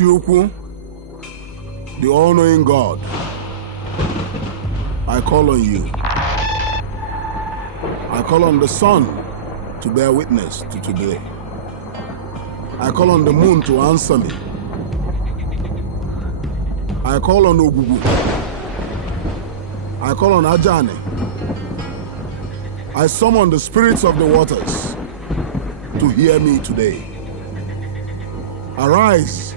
Chukwu, the all-knowing God, I call on you. I call on the sun to bear witness to today. I call on the moon to answer me. I call on Ogugu. I call on Ajani. I summon the spirits of the waters to hear me today. Arise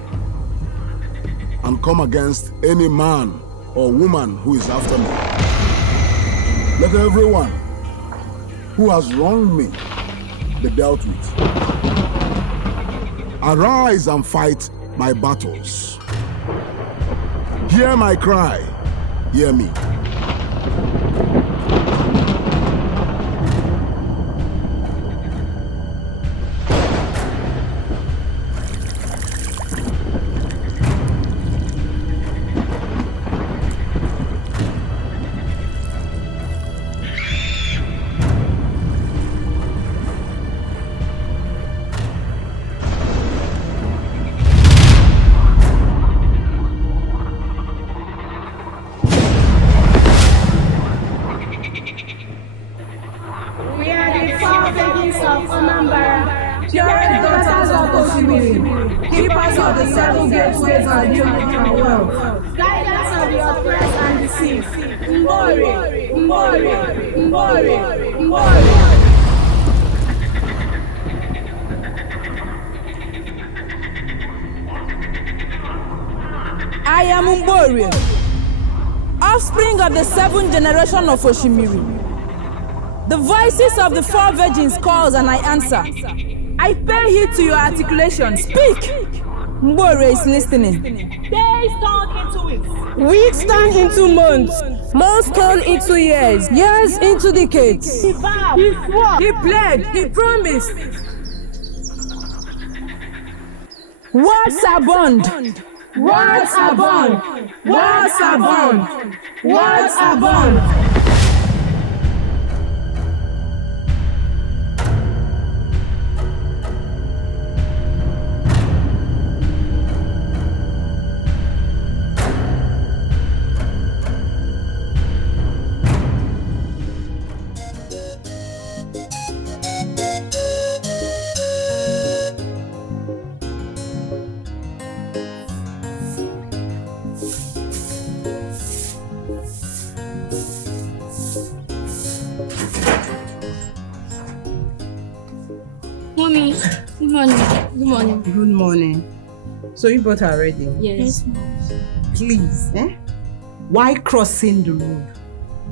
and come against any man or woman who is after me. Let everyone who has wronged me be dealt with. Arise and fight my battles. Hear my cry, hear me. I am Mbori, offspring of the 7th generation of Oshimiri. The voices of the 4 virgins calls and I answer. I pay heed to your articulation. Speak! Mbori is listening. Days turn into weeks. Weeks turn into months. Months turn into years. Years into decades. He vowed. He swore. He pledged. He promised. Words are bond. Words are bond. Words are bond. Words are bond. Mommy, good morning. Good morning. Good morning. So you both are ready? Yes. Please, why crossing the road?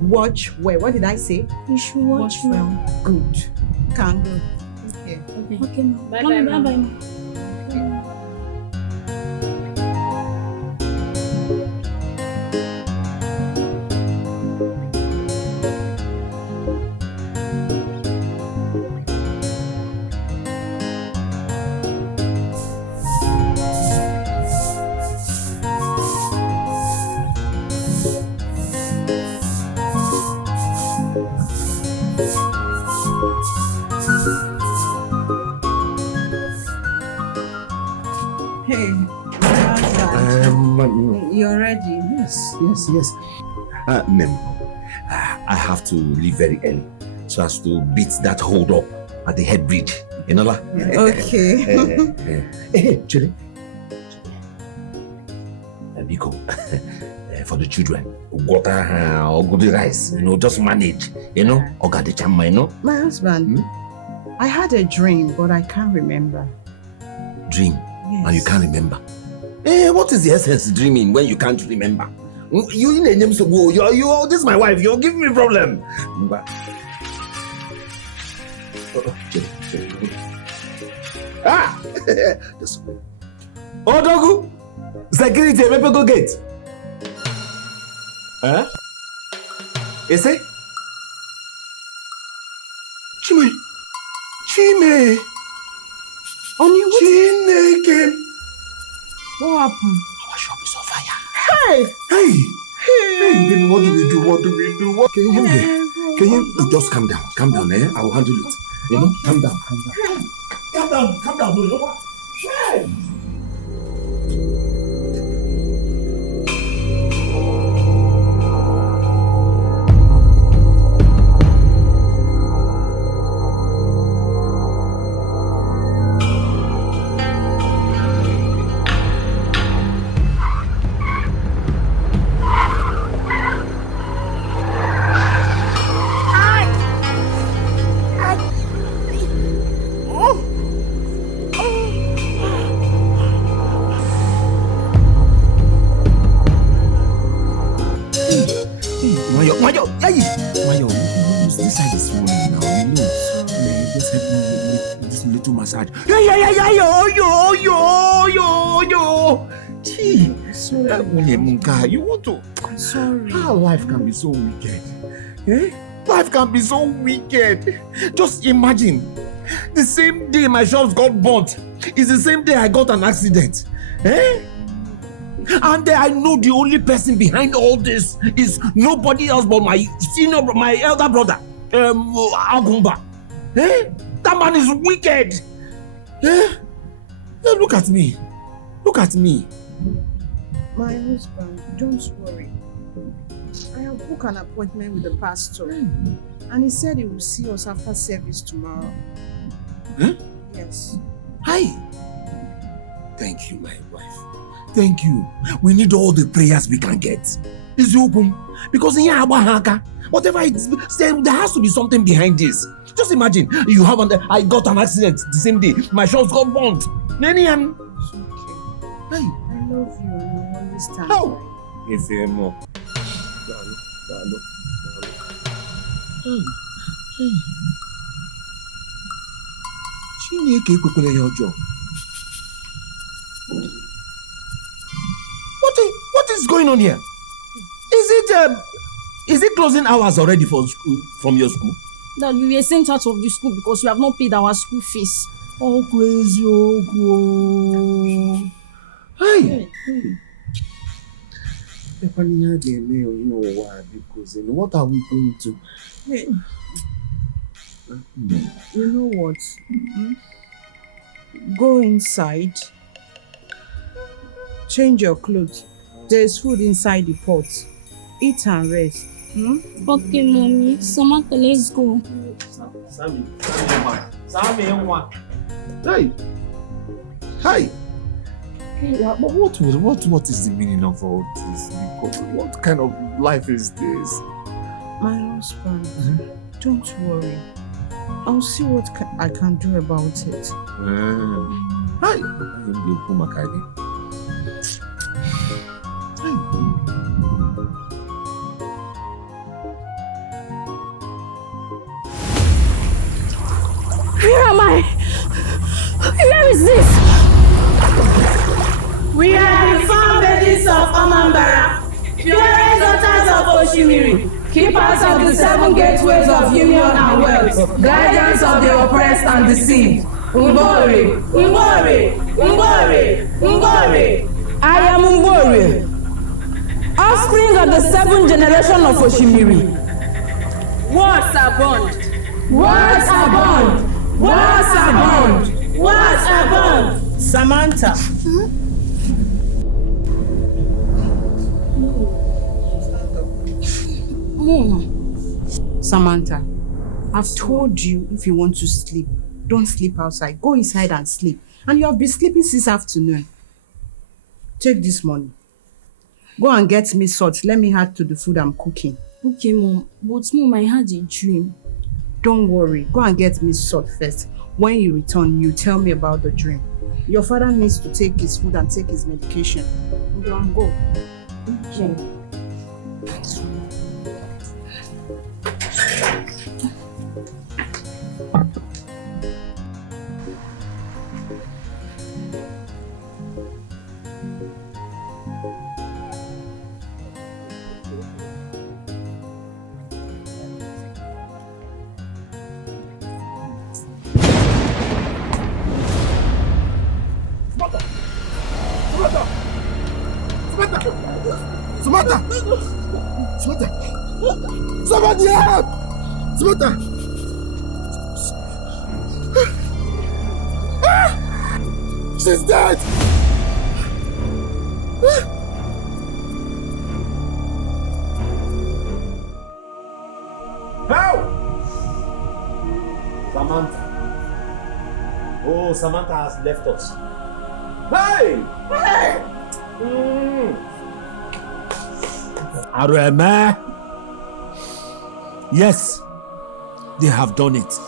Watch where? What did I say? You should watch well. Good. Can go. Okay. Okay, ma'am. Bye bye. Hey, you're ready? Yes. Mem, I have to leave very early so as to beat that hold up at the head bridge. You know that? Okay. Hey, Chile. Biko, for the children, water or good rice, just manage, or got the chama, My husband, I had a dream, but I can't remember. Dream? Yes. And you can't remember? What is the essence of dreaming when you can't remember? You in a name so go. You this is my wife. You're giving me problem. This way. Oh, Dogu! Security, maybe go get. Huh? Is it? Chime. Chineke. What happened? Our shop is on fire. Hey, Baby, what do we do? Can you hear me? Can you just calm down? I will handle it. Calm down. Hey. inside is swollen now, you know. Just help me with this little massage. Yeah, yo. Gee, Munka, you want to... I'm sorry. How life can be so wicked? Eh? Life can be so wicked. Just imagine, the same day my shops got burnt is the same day I got an accident. Eh? And I know the only person behind all this is nobody else but my elder brother, Agumba. Eh? That man is wicked. Eh? Look at me. My husband, don't worry. I have booked an appointment with the pastor. And he said he will see us after service tomorrow. Huh? Yes. Hi. Thank you, my wife. Thank you. We need all the prayers we can get. It's open. Because in Yabahaka, whatever it's saying, there has to be something behind this. Just imagine, I got an accident the same day. My shots got burnt. Nenian. It's okay. Hey. I love you and I understand. How? If you more. Chineke ekwekwele ya ọjọọ. What is going on here? Is it closing hours already for school, from your school? Dad, we were sent out of the school because we have not paid our school fees. Oh, crazy, Hey. What are we going to? Hey. You know what? Go inside. Change your clothes. There's food inside the pot. Eat and rest. Okay, Mommy. Samantha, let's go. Sammy. Hey. Yeah, but what is the meaning of all this? What kind of life is this? My husband, don't worry. I'll see what I can do about it. Hi. Where am I? Where is this? We are the four virgins of Amambara, purest daughters of Oshimiri, keepers of the seven gateways of union and wealth, guardians of the oppressed and deceived. Mbore. I am Mbore, offspring of the seventh generation of Oshimiri. Words are bond. Samantha. Samantha, I've told you if you want to sleep, don't sleep outside. Go inside and sleep. And you have been sleeping since afternoon. Take this money. Go and get me salt. Let me add to the food I'm cooking. Okay, Mom. But Mom, I had a dream. Don't worry. Go and get me salt first. When you return, you tell me about the dream. Your father needs to take his food and take his medication. Go and go. Okay. Samantha! Somebody help! Samantha! She's dead! Help! Samantha. Oh, Samantha has left us. Hey! Areme. Yes, they have done it.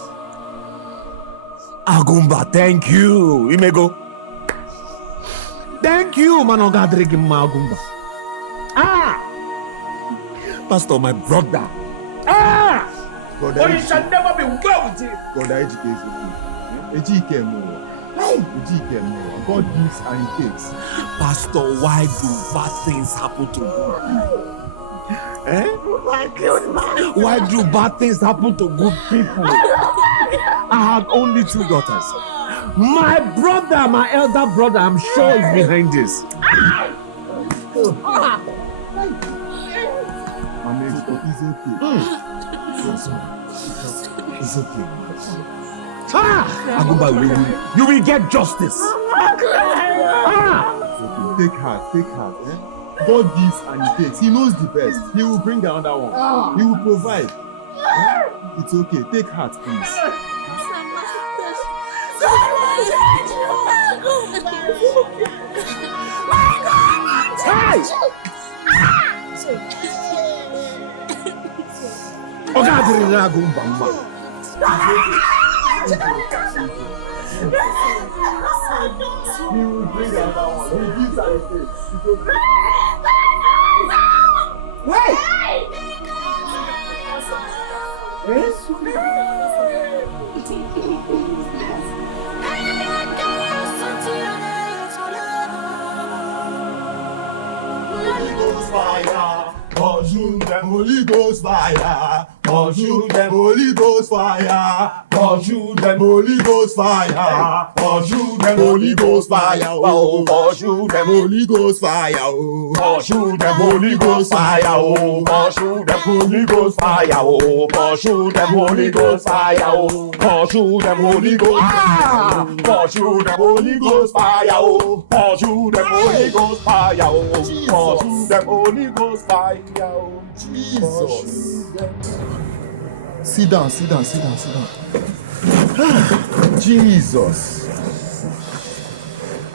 Agumba, thank you. Imego. Thank you, Manogadrigima Agumba. Pastor, my brother. Brother But it Ejike. shall never be well with him. Brother Ejike is okay. Ejike more. Ejike more. God gives and he takes. Pastor, why do bad things happen to good people? Why do bad things happen to good people? I had only 2 daughters. My brother, my elder brother, I'm sure is behind this. And it's okay. It's okay. Agumba, you will get justice. It's okay. Take heart. God gives and he takes. He knows the best. He will bring another one. He will provide. It's okay. Take heart, please. Hey! Oga diri na Agumba mma. He will bring another one. He gives and he takes. It's okay. Consume them, Holy Ghost fire. Consume them, Holy Ghost fire. Consume them, Holy Ghost fire. Consume them, Holy Ghost fire. Oh, consume them, Holy Ghost fire. Oh, consume them, Holy Ghost fire. Oh, consume them, Holy Ghost fire. Oh, consume them, Holy Ghost fire. Oh, consume them, Holy Ghost fire. Consume them, Holy Ghost fire. Oh, consume them, Holy Ghost fire. Oh, consume them, Holy Ghost fire. Jesus. Sit down. Jesus.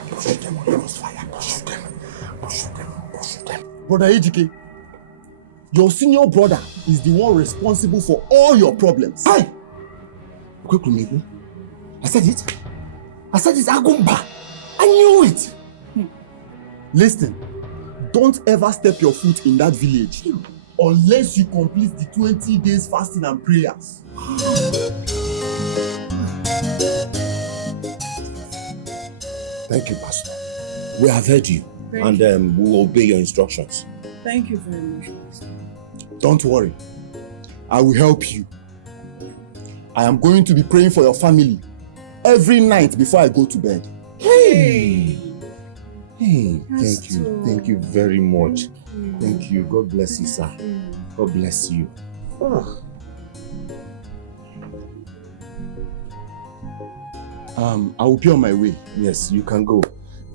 Pursue them, Holy Ghost fire. Pursue them. Brother Ejike, your senior brother is the one responsible for all your problems. Hi! I said it, Agumba. I knew it. Listen. Don't ever step your foot in that village unless you complete the 20 days fasting and prayers. Thank you, Pastor. We have heard you, and we will obey your instructions. Thank you very much. Don't worry. I will help you. I am going to be praying for your family every night before I go to bed. Hey, thank you very much. Thank you. God bless you, sir. God bless you. I will be on my way. Yes, you can go.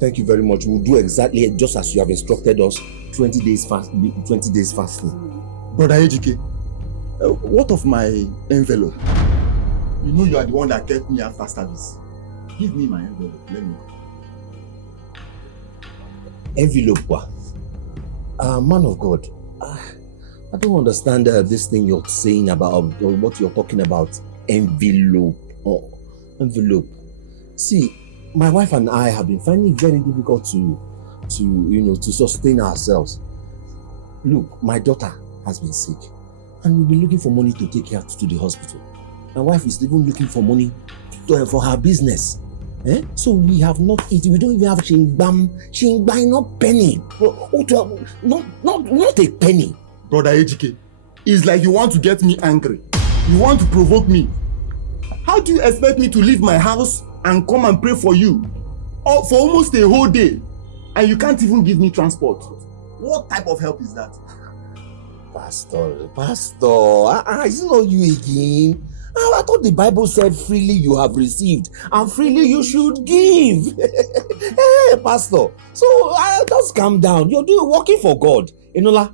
Thank you very much. We'll do exactly just as you have instructed us. 20 days fasting. Brother Ejike, what of my envelope? You know you are the one that kept me after service. Give me my envelope. Let me go. Envelope, man of God, I don't understand this thing you're saying about, or what you're talking about. Envelope. See, my wife and I have been finding it very difficult to sustain ourselves. Look, my daughter has been sick, and we've been looking for money to take her to the hospital. My wife is even looking for money for her business. So we have not eaten. We don't even have shingbam, not penny. Not a penny. Brother Ejike, it's like you want to get me angry. You want to provoke me. How do you expect me to leave my house and come and pray for you for almost a whole day, and you can't even give me transport? What type of help is that? Pastor, it's not you again. I thought the Bible said freely you have received and freely you should give. Hey, Pastor. So just calm down. You're working for God. Enola,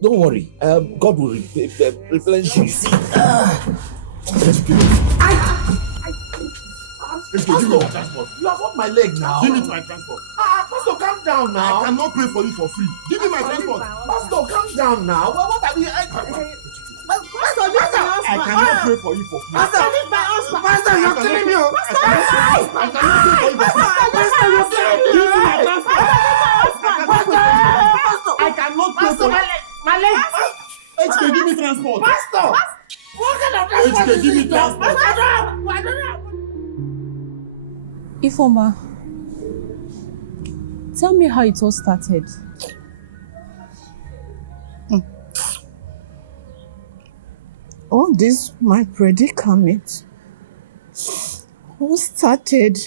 don't worry. God will replenish you. Give me my transport. You have got my leg now. Give me my transport. Pastor, calm down now. I cannot pray for you for free. Give me my transport. Pastor, calm down now. What are we... I cannot pray for you for free. Pastor, you're killing me. I cannot pray for you. My leg. HK, give me transport. Pastor. Give me transport. Ifoma, tell me how it all started. All this, my predicament, all started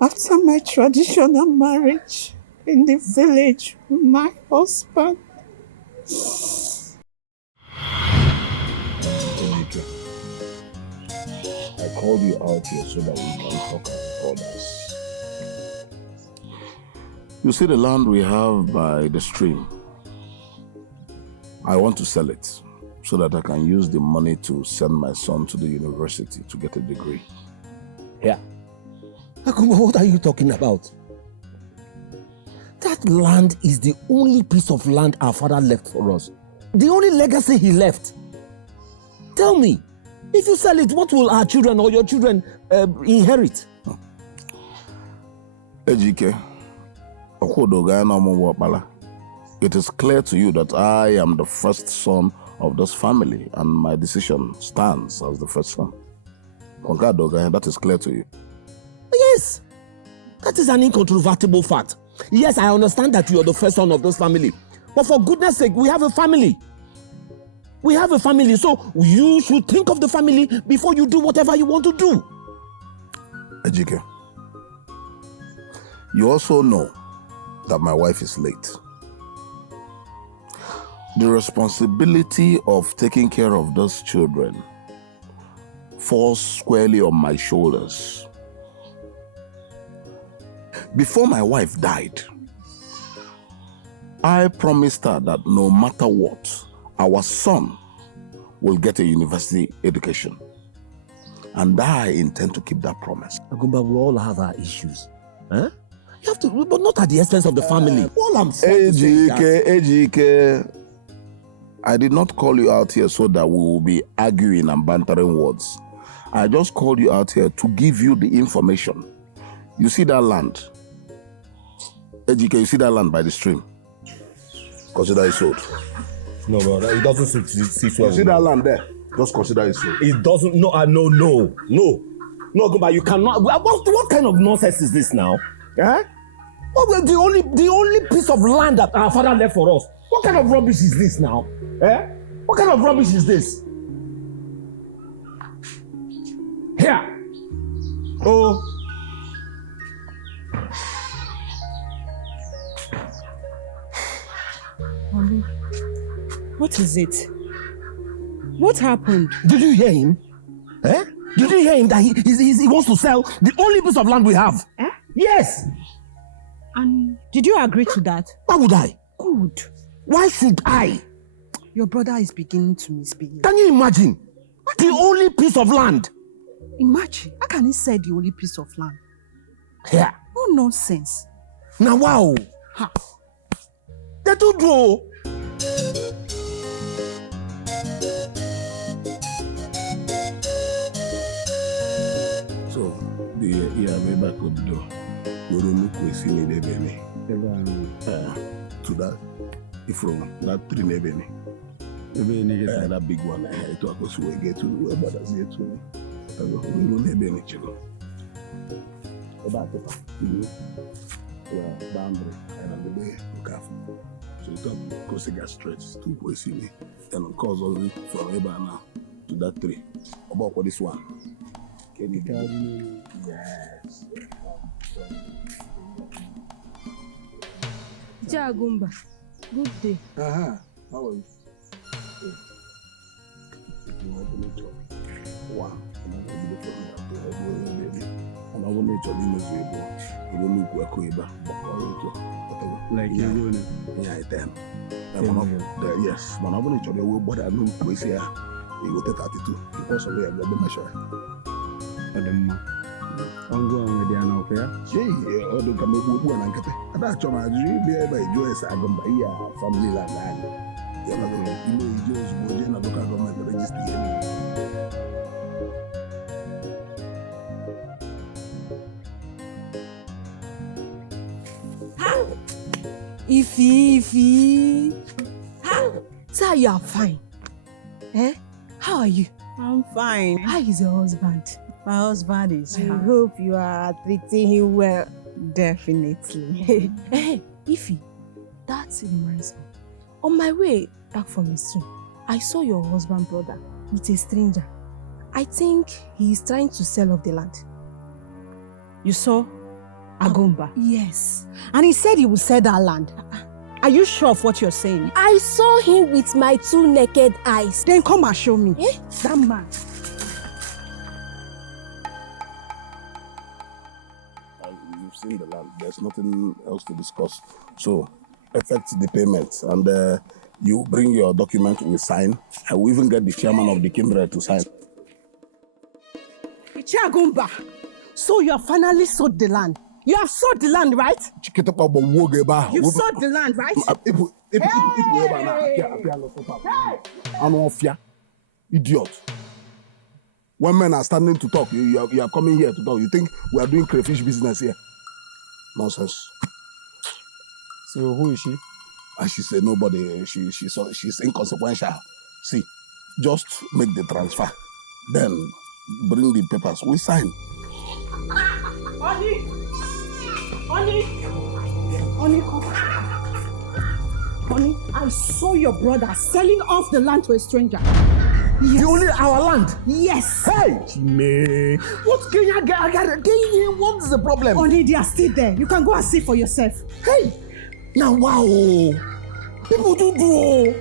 after my traditional marriage in the village with my husband. Ejike, I called you out here so that we can talk as brothers. You see the land we have by the stream? I want to sell it so that I can use the money to send my son to the university to get a degree. Yeah. Akuma, what are you talking about? That land is the only piece of land our father left for us. The only legacy he left. Tell me, if you sell it, what will our children or your children inherit? Ejike, it is clear to you that I am the first son of this family and my decision stands as the first son. That is clear to you. Yes, that is an incontrovertible fact. Yes, I understand that you are the first son of this family. But for goodness sake, we have a family. We have a family, so you should think of the family before you do whatever you want to do. Ejike, you also know that my wife is late. The responsibility of taking care of those children falls squarely on my shoulders. Before my wife died, I promised her that no matter what, our son will get a university education. And I intend to keep that promise. Agumba, we all have our issues. Huh? You have to, but not at the expense of the family. All I'm saying Ejike, I did not call you out here so that we will be arguing and bantering words. I just called you out here to give you the information. You see that land? Ejike, you see that land by the stream? Consider it sold. No, it doesn't sit well. You see that land there? Just consider it sold. It doesn't. No, no, Agumba, you cannot. What kind of nonsense is this now? Eh? Well, the only piece of land that our father left for us. What kind of rubbish is this now? Eh? What kind of rubbish is this? Here. Oh. Mommy, what is it? What happened? Did you hear him? Eh? Did you hear him that he wants to sell the only piece of land we have? Eh? Yes. And did you agree to that? Why would I? Good. Why should I? Your brother is beginning to misbehave. Can you imagine? The only piece of land. Imagine. How can he sell the only piece of land? Yeah. No nonsense. Now, wow. Ha. They do draw. So, the way back of the door, you don't look we see me there, to that, from that tree, that big one, it was we get to where brothers get to. We don't have any children. About the boundary and the way you careful. So it up because it got stretched to go see me. And of course, all the way from Eba now to that tree. About for this one. Can you tell me? Yes. Jagumba, good day. How are you? Wow. And I will make sure you look like you're doing it. Yeah, I can. Yes, but I will make sure you will bother no place here. You will take 32 because of the blood measure. I'm going with the okay? Yeah, all the come up with and get it. And that's why I really by Joyce. I'm going to buy a family like that. You know, Joyce, but then I look at government register. Ify. Ha! Sir, you are fine. Eh? How are you? I'm fine. How is your husband? My husband is I fine. hope you are treating him well. Definitely. Hey, Ify, that reminds me. On my way back from the stream, I saw your husband brother with a stranger. I think he is trying to sell off the land. You saw Agumba? Yes. And he said he would sell that land. Are you sure of what you're saying? I saw him with my 2 naked eyes. Then come and show me. Eh? That man. You've seen the land. There's nothing else to discuss. So, effect the payment. And you bring your document, we sign. I will even get the chairman of the Kimbre to sign. Agumba. So you have finally sold the land. You have sold the land, right? You sold the land, right? Idiot. When men are standing to talk, you are coming here to talk. You think we are doing crayfish business here? Nonsense. So who is she? And she said nobody. She's inconsequential. See, just make the transfer. Then bring the papers. We sign. Honey, come. Honey, I saw your brother selling off the land to a stranger. Yes. Only our land? Yes. Hey, man. What can you get? What is the problem? Honey, they are still there. You can go and see for yourself. Hey, now wow. People do.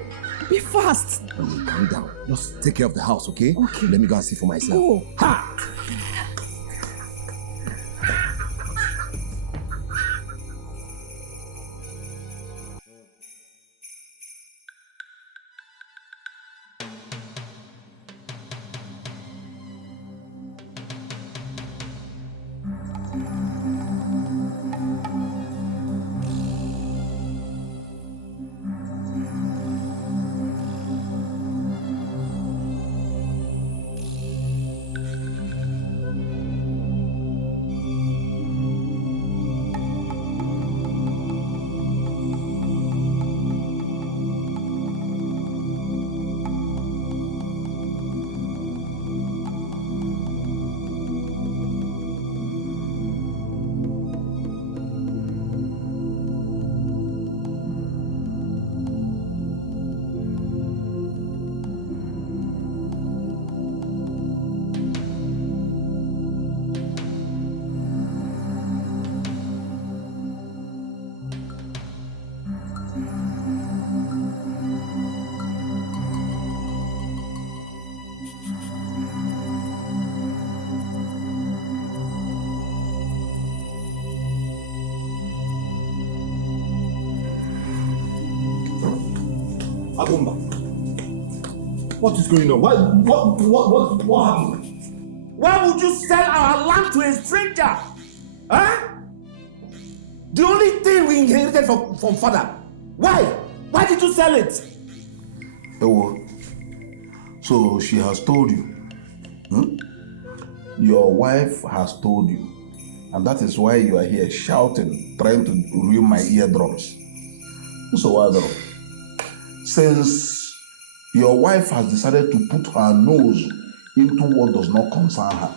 Be fast. Honey, calm down. Just take care of the house, okay? Okay. Let me go and see for myself. Go. Ha! Agumba, what is going on? What happened? Why would you sell our land to a stranger? Huh? The only thing we inherited from father. Why? Why did you sell it? Ewo, so she has told you. Your wife has told you. And that is why you are here shouting, trying to ruin my eardrums. So what? Since your wife has decided to put her nose into what does not concern her,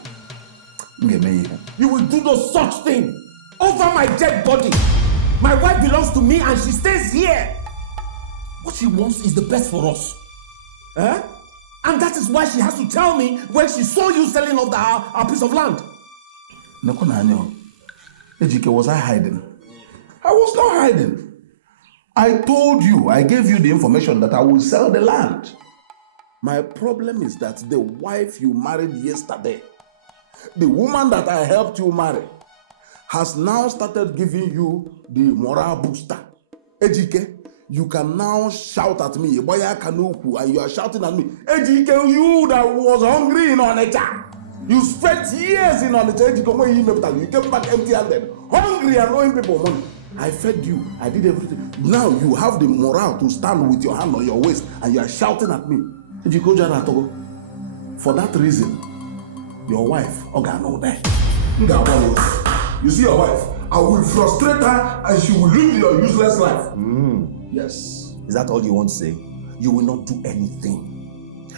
you will do no such thing over my dead body. My wife belongs to me and she stays here. What she wants is the best for us. Eh? And that is why she has to tell me when she saw you selling off our piece of land. Ejike, was I hiding? I was not hiding. I told you, I gave you the information that I will sell the land. My problem is that the wife you married yesterday, the woman that I helped you marry, has now started giving you the moral booster. Ejike, you can now shout at me, Boya Kanuku, and you are shouting at me, Ejike, you that was hungry in Onitsha. You spent years in Onitsha, Ejike, you came back empty-handed, hungry and owing people money. I fed you, I did everything. Now you have the morale to stand with your hand on your waist and you are shouting at me. For that reason, your wife, you see your wife, I will frustrate her and she will live your useless life. Yes. Is that all you want to say? You will not do anything.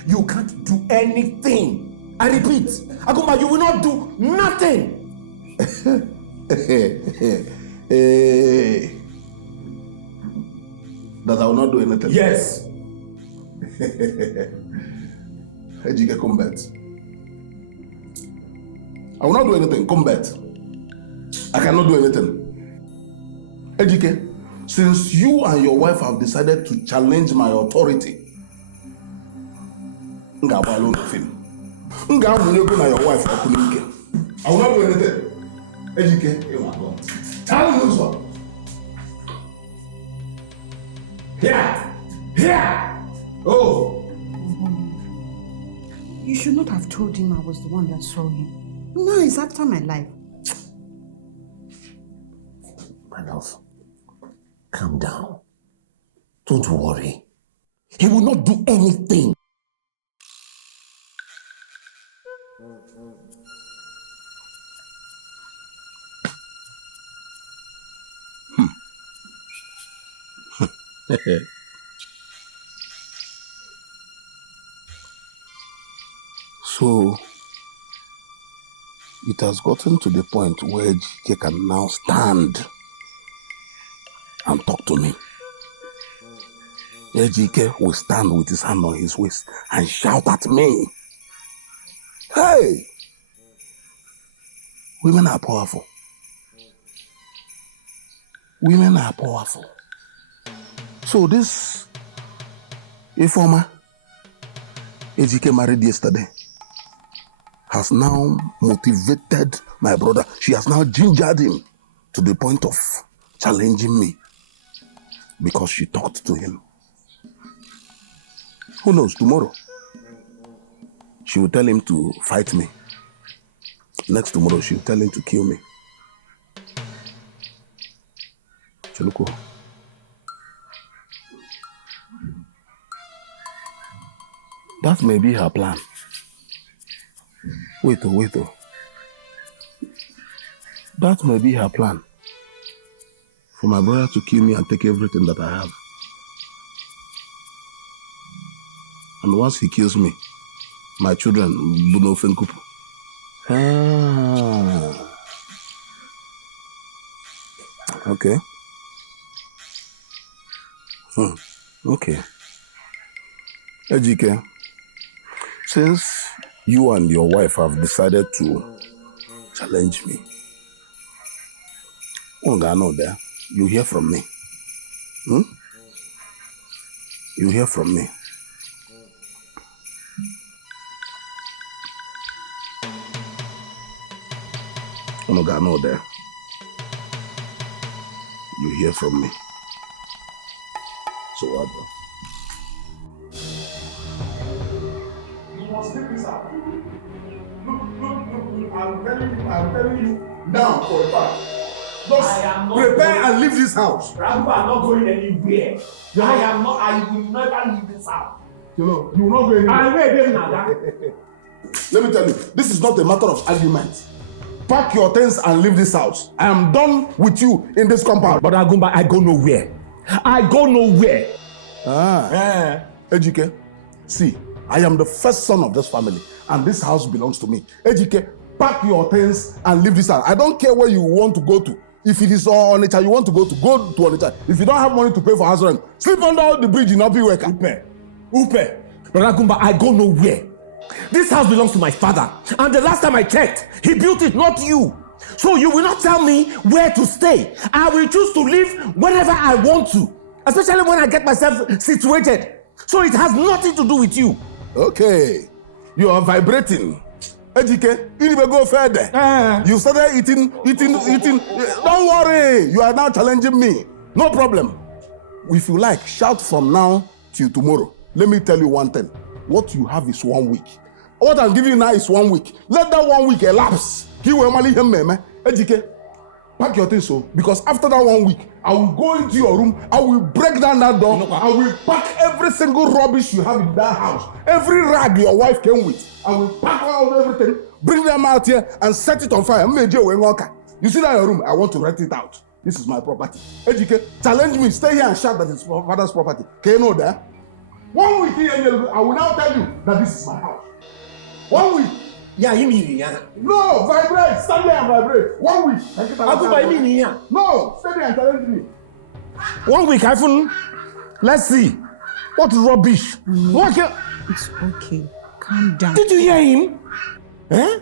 You can't do anything. I repeat, Agumba, you will not do nothing. That I will not do anything. Yes. Ejike, come back. I will not do anything. Come back. I cannot do anything. Ejike, since you and your wife have decided to challenge my authority, I will not do anything. I will not do anything. Ejike, tell me this one. Here! Oh! You should not have told him I was the one that saw him. No, it's after my life. My love, calm down. Don't worry. He will not do anything. So, it has gotten to the point where Ejike can now stand and talk to me. Ejike will stand with his hand on his waist and shout at me. Hey! Women are powerful. Women are powerful. So this Ifeoma Ejike married yesterday has now motivated my brother. She has now gingered him to the point of challenging me because she talked to him. Who knows, tomorrow she will tell him to fight me. Next tomorrow she will tell him to kill me. Cheluko. That may be her plan. Wait. That may be her plan. For my brother to kill me and take everything that I have. And once he kills me, my children will no fenkupu. Okay. Okay. Ejike, since you and your wife have decided to challenge me, there, you hear from me. You hear from me. There. You hear from me. So what? You must take this out. Look. I'm telling you now for a fact. Just prepare and leave this house. Rambo, I'm not going anywhere. I will never leave this house. You will not go anywhere. Let me tell you, this is not a matter of argument. Pack your things and leave this house. I am done with you in this compound. But Agumba, I go nowhere. Ejike, see, I am the first son of this family, and this house belongs to me. Ejike, pack your things and leave this house. I don't care where you want to go to. If it is on Onitsha you want to go to Onitsha. If you don't have money to pay for house rent, sleep under the bridge in Obiweka. Upe. But Agumba, I go nowhere. This house belongs to my father, and the last time I checked, he built it, not you. So you will not tell me where to stay. I will choose to live wherever I want to, especially when I get myself situated. So it has nothing to do with you. Okay, you are vibrating. Ejike, you need to go further. You started eating. Don't worry, you are now challenging me. No problem. If you like, shout from now till tomorrow. Let me tell you one thing. What you have is 1 week. What I'm giving you now is 1 week. Let that 1 week elapse. Ejike, pack your things so, because after that 1 week, I will go into your room, I will break down that door, I will pack every single rubbish you have in that house. Every rag your wife came with, I will pack out everything, bring them out here, and set it on fire. You see that in your room? I want to rent it out. This is my property. Ejike, challenge me, stay here and shout that it's my father's property. Can you know that? 1 week here, I will now tell you that this is my house. 1 week. Yeah, you mean yeah. No, vibrate. Stand there and vibrate. 1 week. I'll go by me here. No, stay there and challenge me. 1 week, iPhone. Let's see. What rubbish. What can... It's okay. Calm down. Did you hear him? Eh?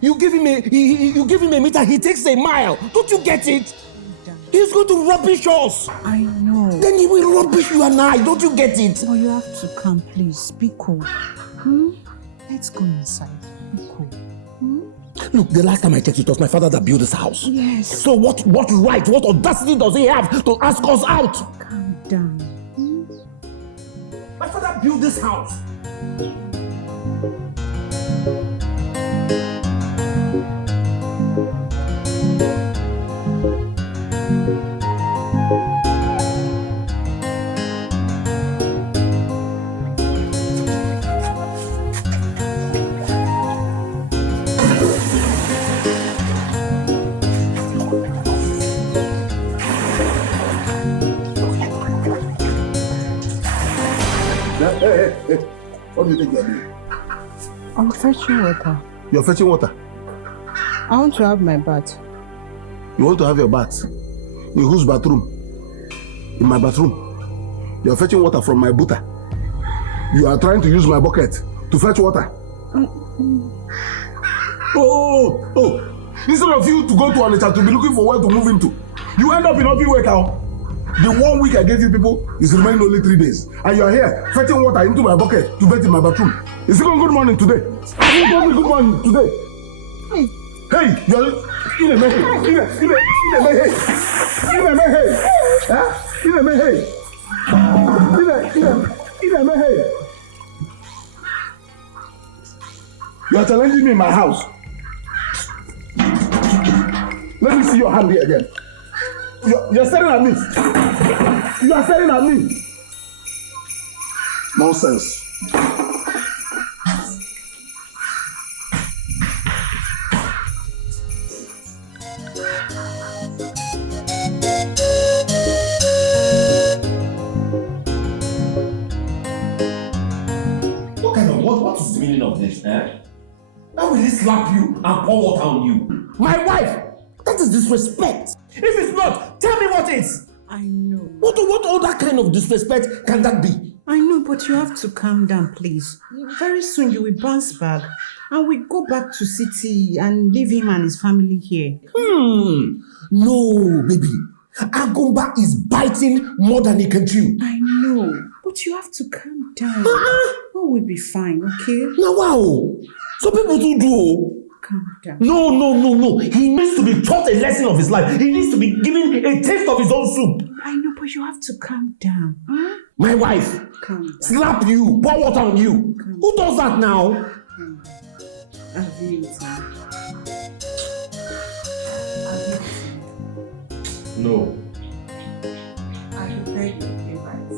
You give him a meter, he takes a mile. Don't you get it? He's going to rubbish us. I know. Then he will rubbish you and I. Don't you get it? Oh, you have to come, please. Be cool. Let's go inside. Be cool. Look, the last time I checked, it was my father that built this house. Yes. So what right, what audacity does he have to ask us out? Calm down. My father built this house. Hey. What do you think you're doing? I'm fetching water. You're fetching water? I want to have my bath. You want to have your bath? In whose bathroom? In my bathroom. You're fetching water from my butter. You are trying to use my bucket to fetch water. Oh. Instead of you to go to Onitsha to be looking for where to move into, you end up in Opiweka. The 1 week I gave you people is remaining only 3 days. And you are here fetching water into my bucket to bathe in my bathroom. Is it going good morning today? You told me good morning today. Hey, you're in a mehe. You are challenging me in my house. Let me see your hand here again. You're staring at me. You are staring at me. Nonsense. What is the meaning of this, eh? How will he slap you and pour water on you? My wife! That is disrespect. If it's not, tell me what is. I know. What other kind of disrespect can that be? I know, but you have to calm down, please. Very soon you will bounce back and we go back to city and leave him and his family here. No, baby. Agumba is biting more than he can chew. I know, but you have to calm down. All will be fine, okay? Now, wow. Some people do. Calm down. No. He needs to be taught a lesson of his life. He needs to be given a taste of his own soup. I know, but you have to calm down. Huh? My wife, Calm down. slap you, pour water on you. Who does that now? I'll be it. No. I will beg you, okay, right?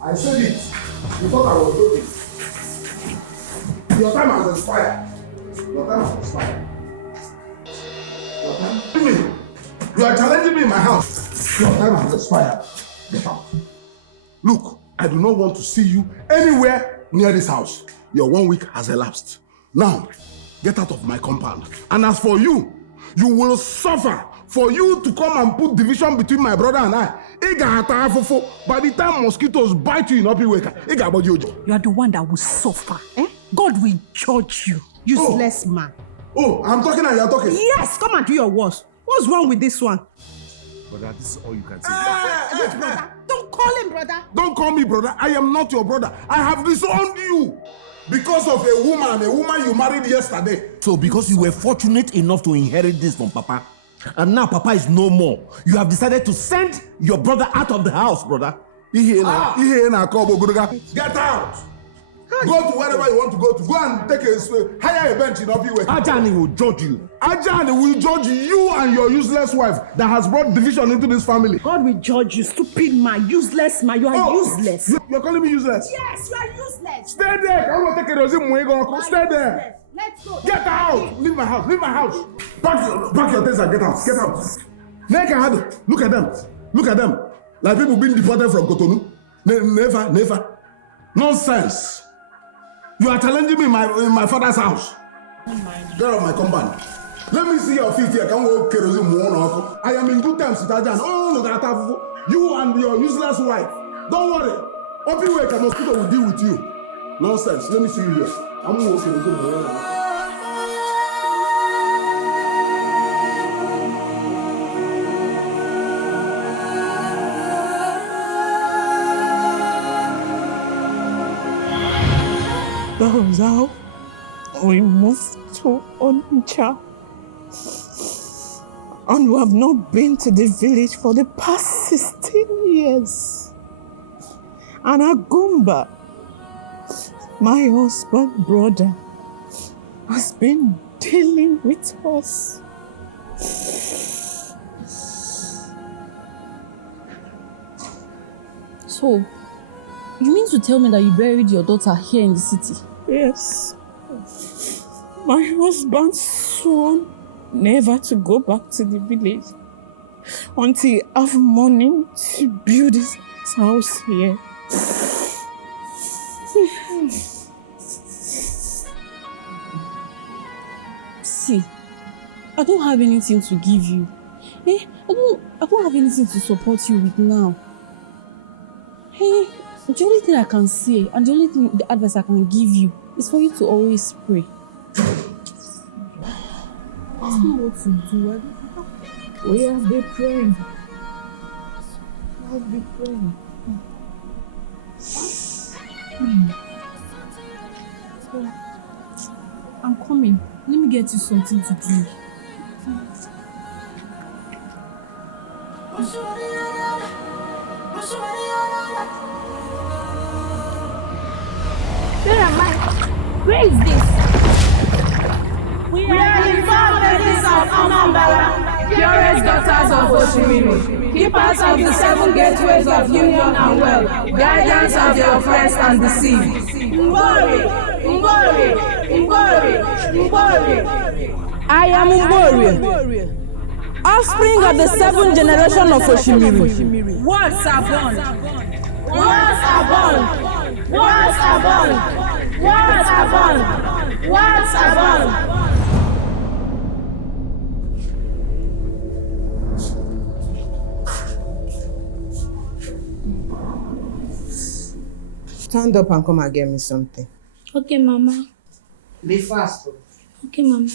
I said it. You thought I was joking. Your time has expired. You are challenging me in my house. Your time has expired. Get out. Look, I do not want to see you anywhere near this house. Your 1 week has elapsed. Now, get out of my compound. And as for you, You will suffer. For you to come and put division between my brother and I. By the time mosquitoes bite you in Opiweka, you are the one that will suffer. God will judge you. Useless man. Oh, I'm talking and you're talking. Yes, come and do your worst. What's wrong with this one? Brother, this is all you can say. Brother. Don't call him brother. Don't call me brother. I am not your brother. I have disowned you because of a woman you married yesterday. So because you were fortunate enough to inherit this from Papa, and now Papa is no more, you have decided to send your brother out of the house, brother. Get out. Go to wherever you want to go to. Go and take hire a bench in Opiweka. Ajani will judge you. Ajani will judge you and your useless wife that has brought division into this family. God will judge you, stupid man, useless man. You are useless. You're calling me useless? Yes, you are useless. Stay there. I want to take it. Stay there. Let's go. Get out. Leave my house. Leave my house. Pack your things and get out. Get out. Look at them. Look at them. Like people being deported from Cotonou. Never. Nonsense. You are challenging me in my father's house. Get out of my compound. Let me see your feet here. I am in good terms with Ajan. You and your useless wife. Don't worry. Opiweka mosquito will deal with you. Nonsense. Let me see you here. I'm okay. That was how we moved to Onitsha. And we have not been to the village for the past 16 years. And Agumba, my husband brother, has been dealing with us. So, you mean to tell me that you buried your daughter here in the city? Yes. My husband swore never to go back to the village until he have money to build his house here. See, I don't have anything to give you. I don't have anything to support you with now. The only thing I can say and the advice I can give you is for you to always pray. I don't know what to do. We have been praying. I'm coming. Let me get you something to drink. Where am I? Where is this? We are the four ladies of Anambra, purest daughters of Oshimiri, keepers of the seven gateways of union and wealth, guardians of the oppressed and deceived. Mbori, Mbori, Mbori, Mbori. I am Mbori, offspring of the seventh generation of Oshimiri. Words are born. Words are born. Words are born. Words are born. Words are born. Stand up and come and get me something. Okay, Mama. Be fast. Okay, Mama.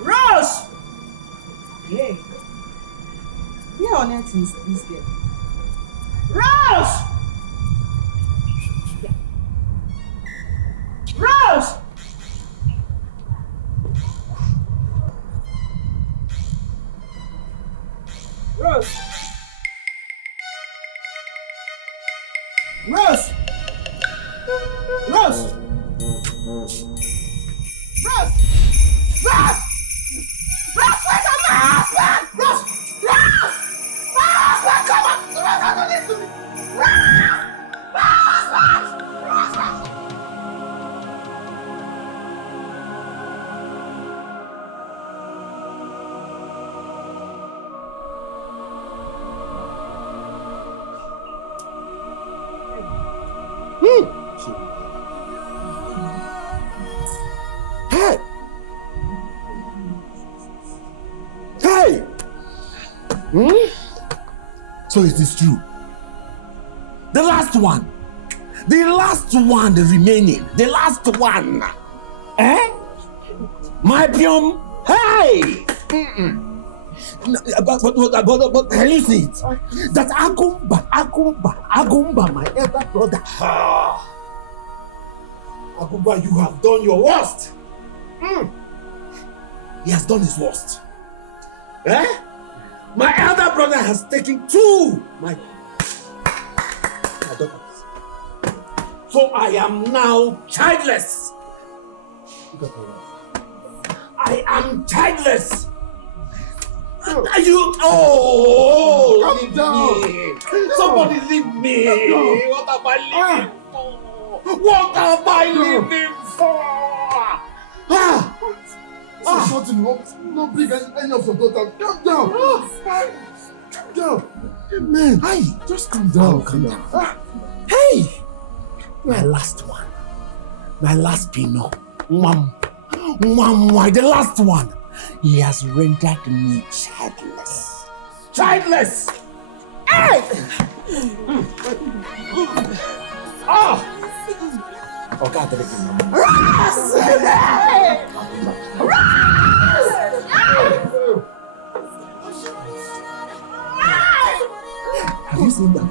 Rose! Hey. Where on earth is this girl? Rose! Rose! Rose! Rose! Rose! Rose! Rose! Rose! Where's my husband? Rose! Rose! My husband, come on! Rose, don't listen to me! Rose! My husband! Rose! Hey! Hey! So it is true. The last one. The last one, the remaining. The last one. Eh? My pium. Hey! But can you see it? That Agumba, my elder brother. Agumba, you have done your worst. He has done his worst. Eh? My elder brother has taken two my daughters. So I am now childless. I am childless. You leave me. Somebody leave me. What am I living for? What am I living for? Something not big any of your daughters. Calm down. Calm down. Man, Hey, just calm down. calm down. Hey, my last one. My last Pino. The last one. He has rendered me childless. Childless! Hey! Oh God, have you seen that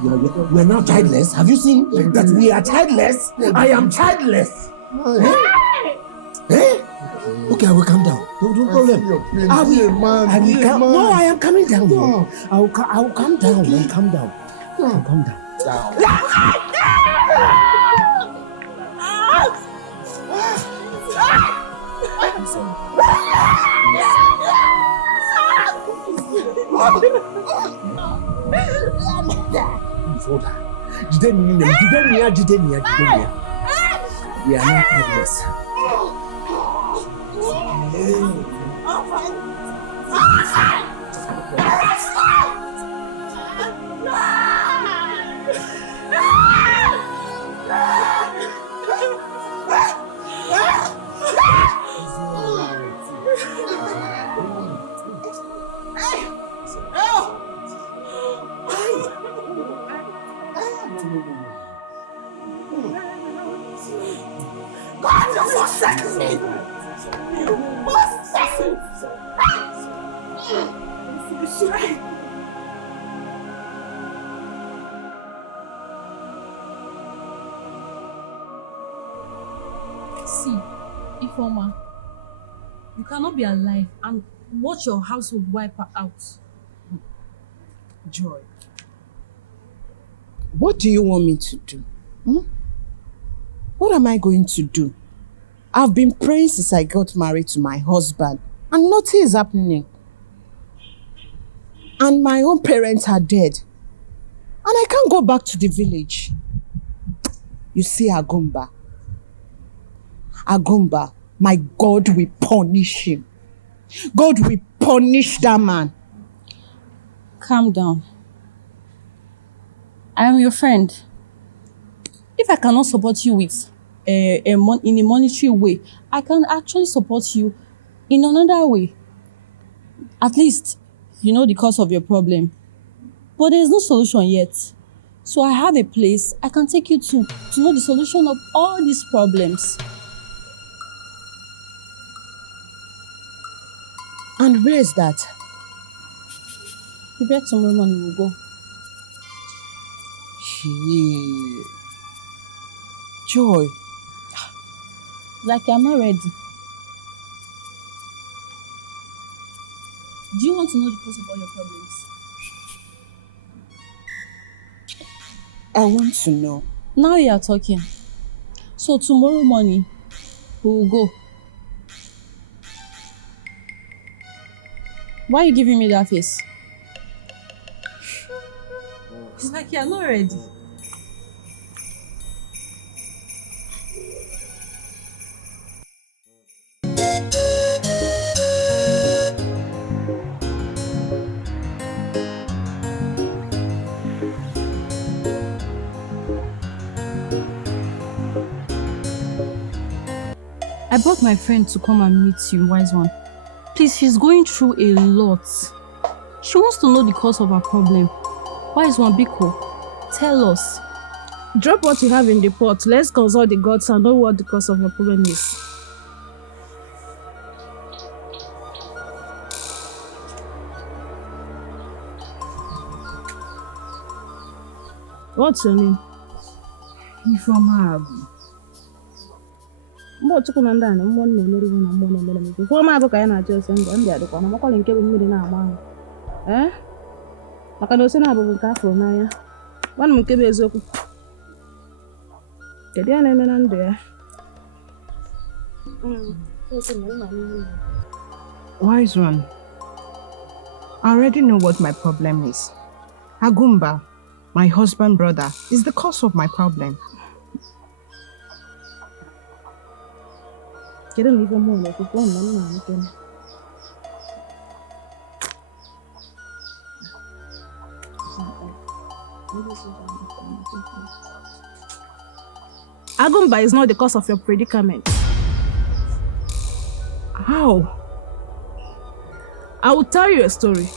we are now childless? Have you seen that we are childless? I am childless. Eh? Okay, I will calm down. No problem. I will calm. No, I am coming down. No. I will calm down. Okay. Calm down. I'll calm down. We are not childless. God, you forsake me! You forsake me! See, Ifeoma, you cannot be alive and watch your household wipe out. Joy, what do you want me to do? What am I going to do? I've been praying since I got married to my husband and nothing is happening. And my own parents are dead. And I can't go back to the village. You see, Agumba, my God will punish him. God will punish that man. Calm down. I am your friend. If I cannot support you with in a monetary way, I can actually support you in another way. At least you know the cause of your problem. But there is no solution yet. So I have a place I can take you to know the solution of all these problems. And where is that? Prepare tomorrow morning, we'll go. Yeah. Joy. Like I'm not ready. Do you want to know the cause of all your problems? I want to know. Now you are talking. So tomorrow morning, we will go. Why are you giving me that face? It's like you're not ready. I brought my friend to come and meet you, wise one. Please, she's going through a lot. She wants to know the cause of her problem. Wise one, Biko, tell us. Drop what you have in the pot. Let's consult the gods and know what the cause of your problem is. What's your name? Ifeoma. Mgbe Chukwu na ndị a na mmụọ na-emeri na mmụọ na-emere m ikwu. Ifeoma bụ ka ya na-achọ ose ndụ ndị adịkwa na makwala nke bụ mmiri na-agba ahụ. Maka na ose na-abụbụ nke afọ n'anya. Gwa m nke bụ eziokwu. Kedu ya na-eme na ndụ ya? Wise one, I already know what my problem is. Agumba, my husband brother, is the cause of my problem. Kedu na ife mmụọ na-ekwu kwa nna m na-amụke m. Agumba is not the cause of your predicament. How? I will tell you a story.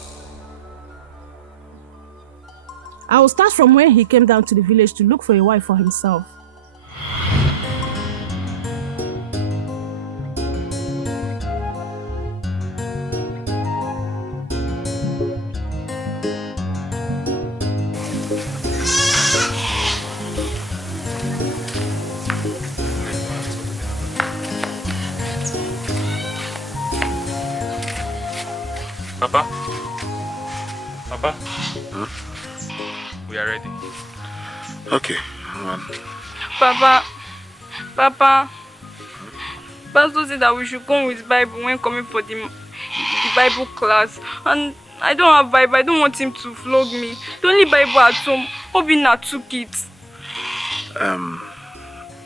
I will start from when he came down to the village to look for a wife for himself. Papa? Papa? We are ready. Okay. Papa, Pastor said that we should come with Bible when coming for the Bible class. And I don't have Bible. I don't want him to flog me. The only Bible at home, Obina took it.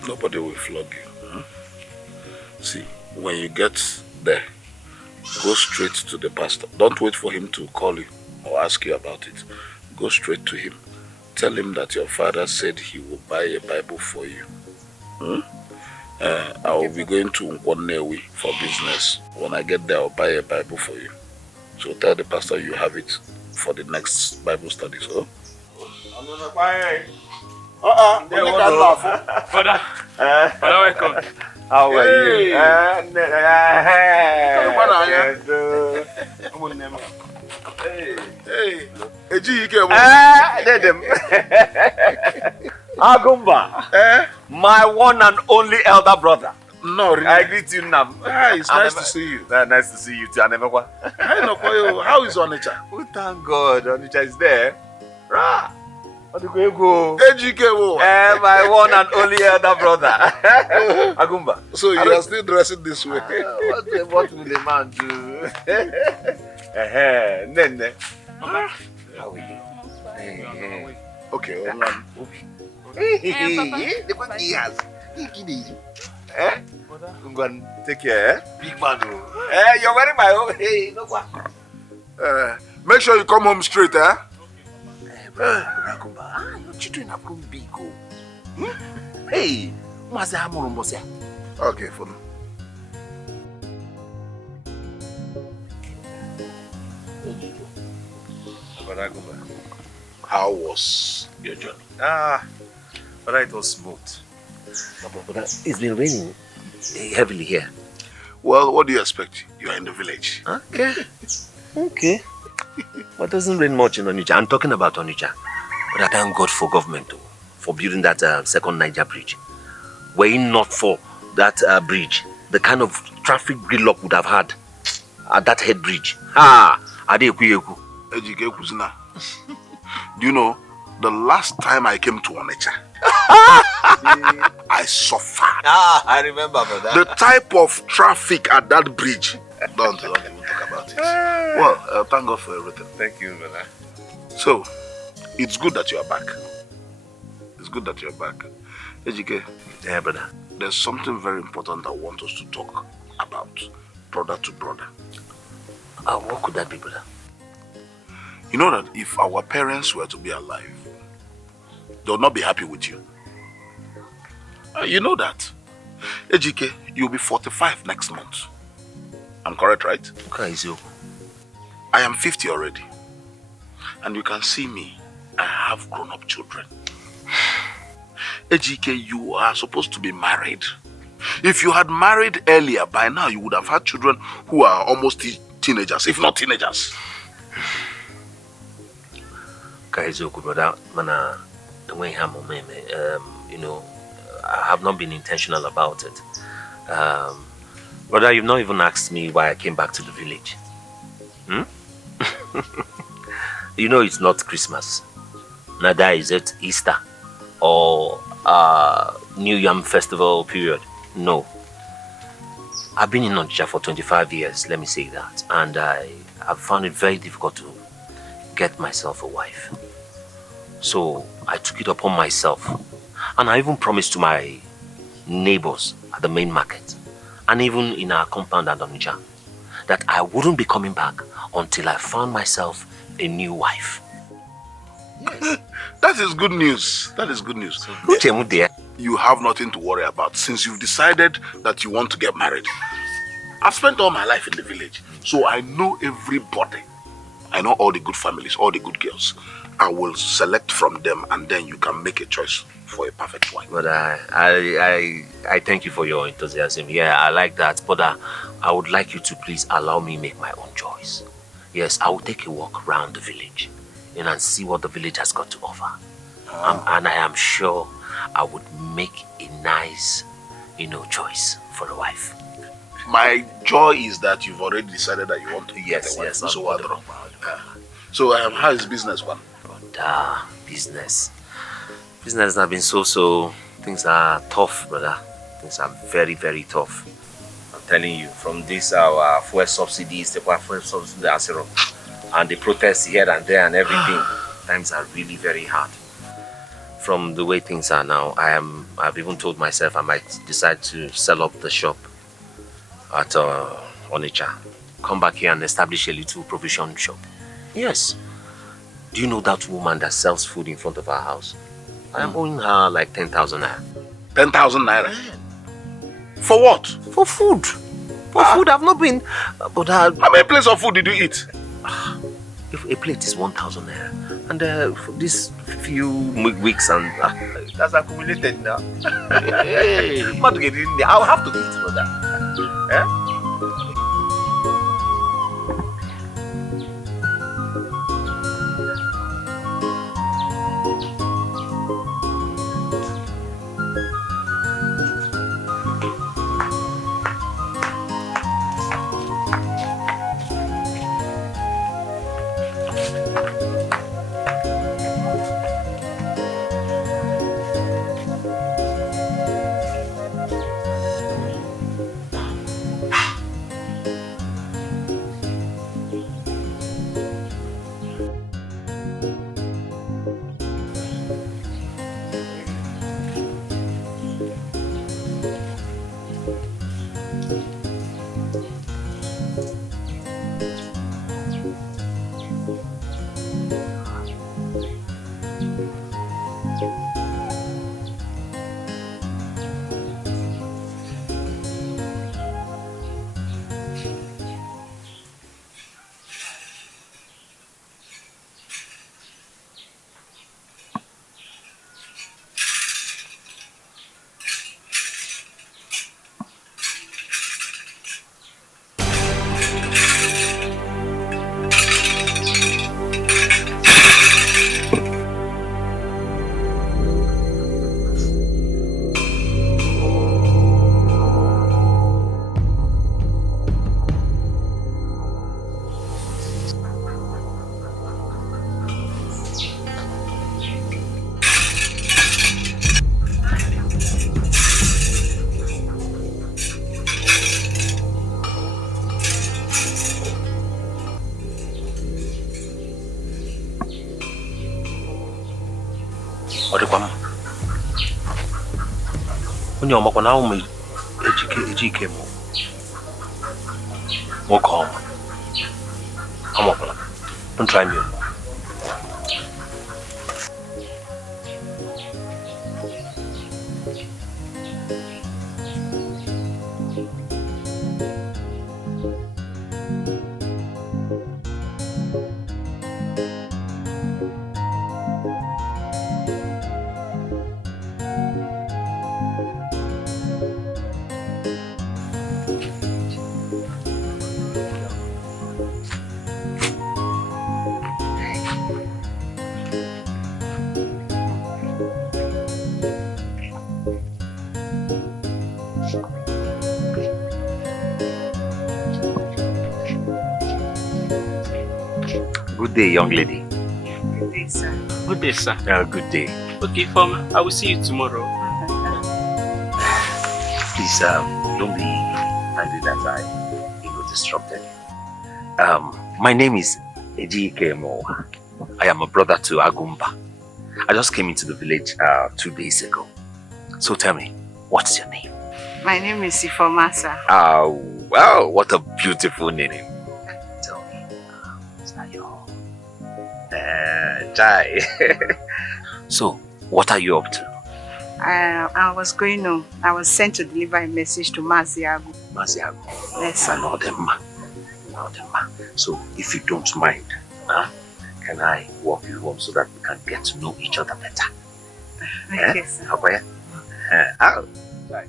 Nobody will flog you. See, when you get there, go straight to the pastor. Don't wait for him to call you or ask you about it. Go straight to him. Tell him that your father said he will buy a Bible for you. I will be going to Nkwonewi for business. When I get there, I'll buy a Bible for you. So tell the pastor you have it for the next Bible study. So. Father, welcome. How are you? Agumba, my one and only elder brother. No, really. I greet you now. It's nice to see you. Nice to see you too. How is Onitsha? Oh, thank God, Onitsha is there. Rah. My one and only elder brother. Agumba. So you are still dressing this way? What will a man do? Nene. How are you? Okay, hold on. Look what he has. Take care, big man. You're wearing my own. Hey, no what? Make sure you come home straight, eh? Agumba, your children have grown big. Hey, okay, for now. How was your journey? But it was smooth. But it's been raining heavily here. Well, what do you expect? You are in the village. Okay. But it doesn't rain much in Onitsha. I'm talking about Onitsha. But I thank God for government for building that second Niger bridge. Were it not for that bridge, the kind of traffic gridlock would have had at that head bridge. Do you know the last time I came to Onitsha, I suffered. I remember, brother. The type of traffic at that bridge. Don't even talk about it. Well, thank God for everything. Thank you, brother. So, it's good that you are back. It's good that you're back. Ejike. Yeah, brother. There's something very important I want us to talk about. Brother to brother. What could that be, brother? You know that if our parents were to be alive, they would not be happy with you. You know that. Ejike, you'll be 45 next month. I'm correct, right? Okay, so. I am 50 already. And you can see me. I have grown-up children. Ejike, you are supposed to be married. If you had married earlier, by now you would have had children who are almost teenagers, if not teenagers. Brother, you know, I have not been intentional about it. Brother, you've not even asked me why I came back to the village. You know it's not Christmas. Neither is it Easter or New Yam Festival period. No. I've been in Nigerian for 25 years, let me say that. And I have found it very difficult to get myself a wife. So I took it upon myself. And I even promised to my neighbors at the main market and even in our compound at Onitsha that I wouldn't be coming back until I found myself a new wife. Yes. That is good news. That is good news. You have nothing to worry about since you've decided that you want to get married. I've spent all my life in the village, so I know everybody. I know all the good families, all the good girls. I will select from them and then you can make a choice for a perfect wife. But I thank you for your enthusiasm. Yeah, I like that. But I would like you to please allow me make my own choice. Yes, I will take a walk around the village and see what the village has got to offer. And I am sure I would make a nice, choice for a wife. My joy is that you've already decided that you want to get a wife. Yes. So how is business one? Business has not been so. Things are tough, brother. Things are very, very tough. I'm telling you, from this our fuel subsidies, the fuel subsidy and the protests here and there and everything, times are really very hard. From the way things are now, I've even told myself I might decide to sell up the shop at Onitsha. Come back here and establish a little provision shop. Yes. Do you know that woman that sells food in front of our house? I am owing her like 10,000 naira. 10,000 naira? For what? For food. For food, I've not been... But how many plates of food did you eat? If a plate is 1,000 naira. And for these few weeks and... that's accumulated now. Hey. I'll have to eat, brother. Eh? Odekwam. Onye ọmakwa na ụmụ ejike mụ. Nwoke ọma. Amakwala. Don't try me. Good day, young lady. Good day, sir. Good day, sir. Good day. Okay, I will see you tomorrow. Please, don't be angry that I got disrupted. My name is Ejike Mo. I am a brother to Agumba. I just came into the village 2 days ago. So tell me, what's your name? My name is Ifoma, sir. Wow, what a beautiful name. Tell me, is that your Jai? So, what are you up to? I was going home. I was sent to deliver a message to Maziago. Maziago? Yes, sir. I know them, ma. So, if you don't mind, can I walk you home so that we can get to know each other better? Okay, sir. Okay. Right.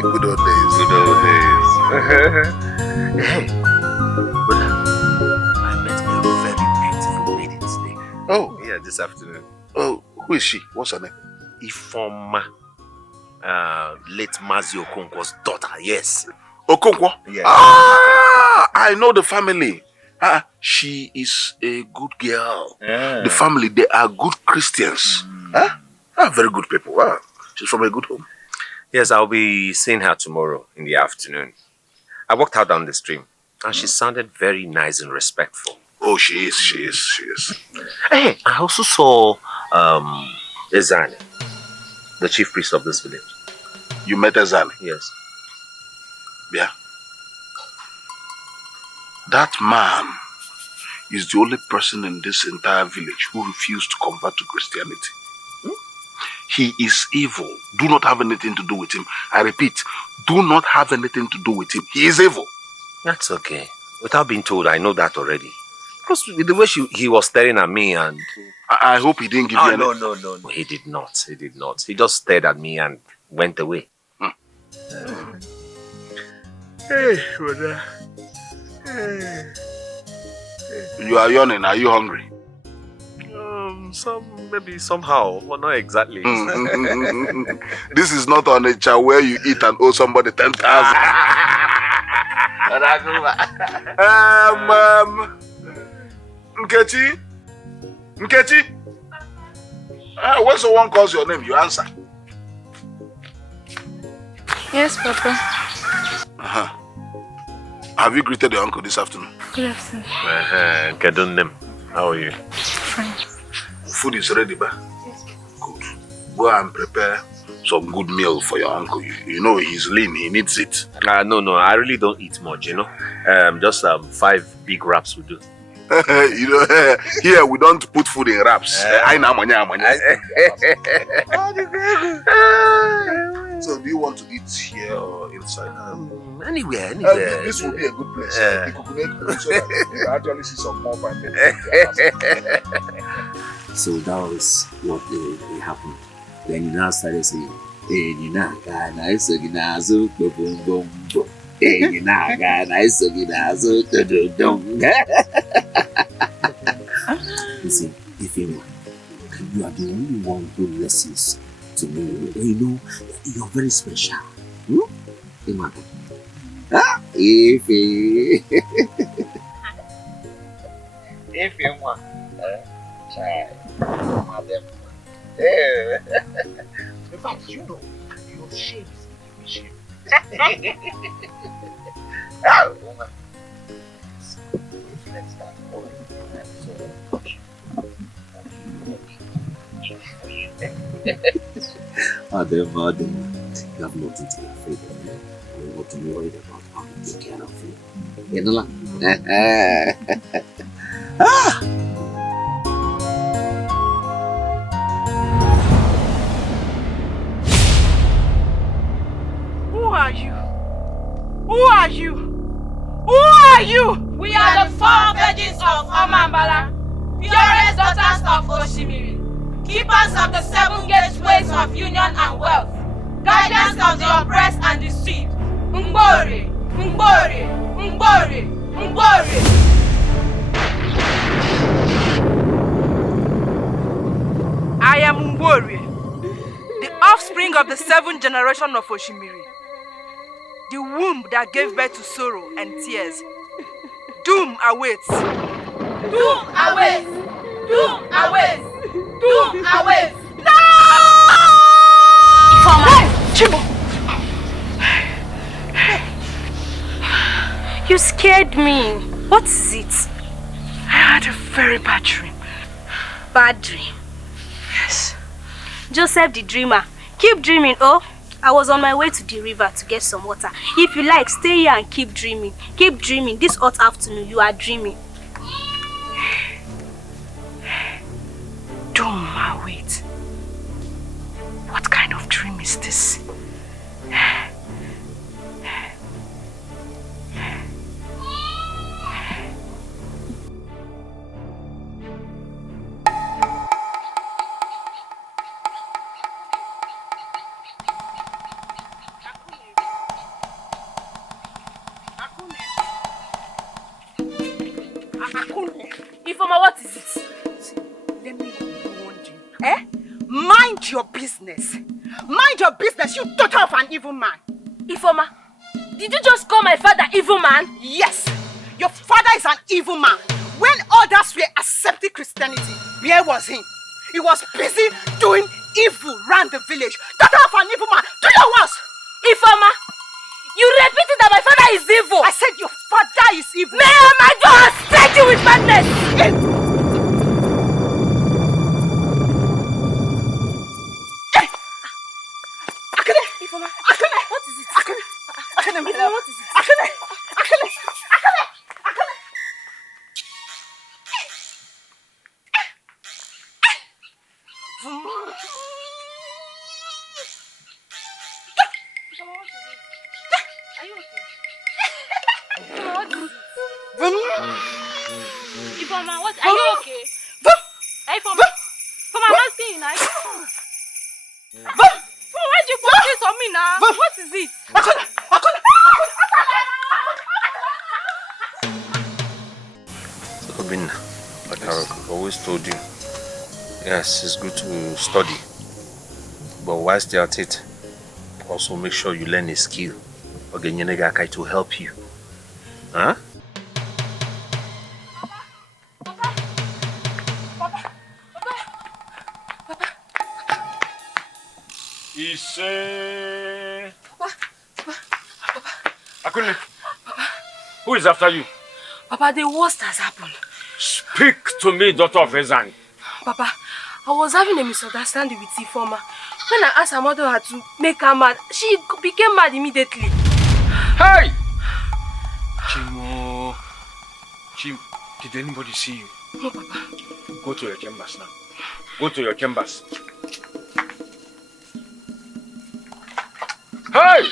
Good old days. Good old days. Hey, but I met a very beautiful lady today. Oh. Yeah, this afternoon. Oh, who is she? What's her name? Ifoma. Late Mazi Okonkwo's daughter, yes. Okonkwo? Yes. I know the family. She is a good girl. Yeah. The family, they are good Christians. Very good people. She's from a good home. Yes, I'll be seeing her tomorrow in the afternoon. I walked her down the stream and she sounded very nice and respectful. Oh, she is. Hey, I also saw Ezani, the chief priest of this village. You met Ezani? Yes. Yeah. That man is the only person in this entire village who refused to convert to Christianity. He is evil. Do not have anything to do with him. I repeat, do not have anything to do with him. He is evil. That's okay. Without being told, I know that already. Plus, with the way he was staring at me and... I hope he didn't give you any... No. He did not. He just stared at me and went away. Hey, brother. Hey. You are yawning. Are you hungry? Maybe somehow, but not exactly. This is not on a nature where you eat and owe somebody 10,000. Nkechi? When someone calls your name, you answer. Yes, Papa. Have you greeted your uncle this afternoon? Good afternoon. Kedunem, how are you? Fine. Food is ready, ba? Yes. Good. Go and prepare some good meal for your uncle. You know he's lean, he needs it. No, I really don't eat much, you know. Just 5 big wraps will do. You know, here we don't put food in wraps. So do you want to eat here or inside? Anywhere. This will be a good place. So that you can actually see some more fine people. So that was what happened. Then you now started saying, hey, you know, nice, you know, so boom, boom, boom. Hey, you know, nice, you know, so listen, if you are the only one who listens to me, you know, you're very special. If you want, try. Madam. In fact, you know, your shape is shape. Oh, woman. Let's start. Madam, you have nothing to be afraid of me. I'm not to be worried about how to take care of you. You know, Who are you? Who are you? Who are you? We are the 4 virgins of Omambala, purest daughters of Oshimiri, keepers of the 7 gateways of union and wealth, guardians of the oppressed and deceived. Ngbori, Ngbori, Ngbori, Ngbori. I am Ngbori, the offspring of the 7th generation of Oshimiri, the womb that gave birth to sorrow and tears. Doom awaits. Doom awaits. Doom awaits. Doom awaits. No! Hey, Chibo! You scared me. What is it? I had a very bad dream. Bad dream? Yes. Joseph the dreamer. Keep dreaming, oh. I was on my way to the river to get some water. If you like, stay here and keep dreaming. Keep dreaming. This hot afternoon, you are dreaming. Doom awaits. What kind of dream is this? Ifoma, what is it? Let me warn you. Mind your business. Mind your business, you daughter of an evil man. Ifoma, did you just call my father evil man? Yes. Your father is an evil man. When others were accepting Christianity, where was he? He was busy doing evil around the village. Daughter of an evil man. Do your worst. Ifoma, you repeated that my father is evil. I said your father is evil. May my God strike you with madness. Ifoma, what is it? Akane, Ifoma, what is it? Akane. Are you okay? Ifoma, what? Are you okay? Hey, Ifoma, I'm asking you now. Why did you put this on me now? What is it? Obinna, like I always told you, yes, it's good to study, but whilst you're at it, also make sure you learn a skill. Again, to help you. Huh? Akune, who is after you? Papa, the worst has happened. Speak to me, daughter of Ezani. Papa, I was having a misunderstanding with Ifoma. When I asked her mother to make her mad, she became mad immediately. Hey! Chim, did anybody see you? No, Papa. Go to your chambers now. Go to your chambers. Hey!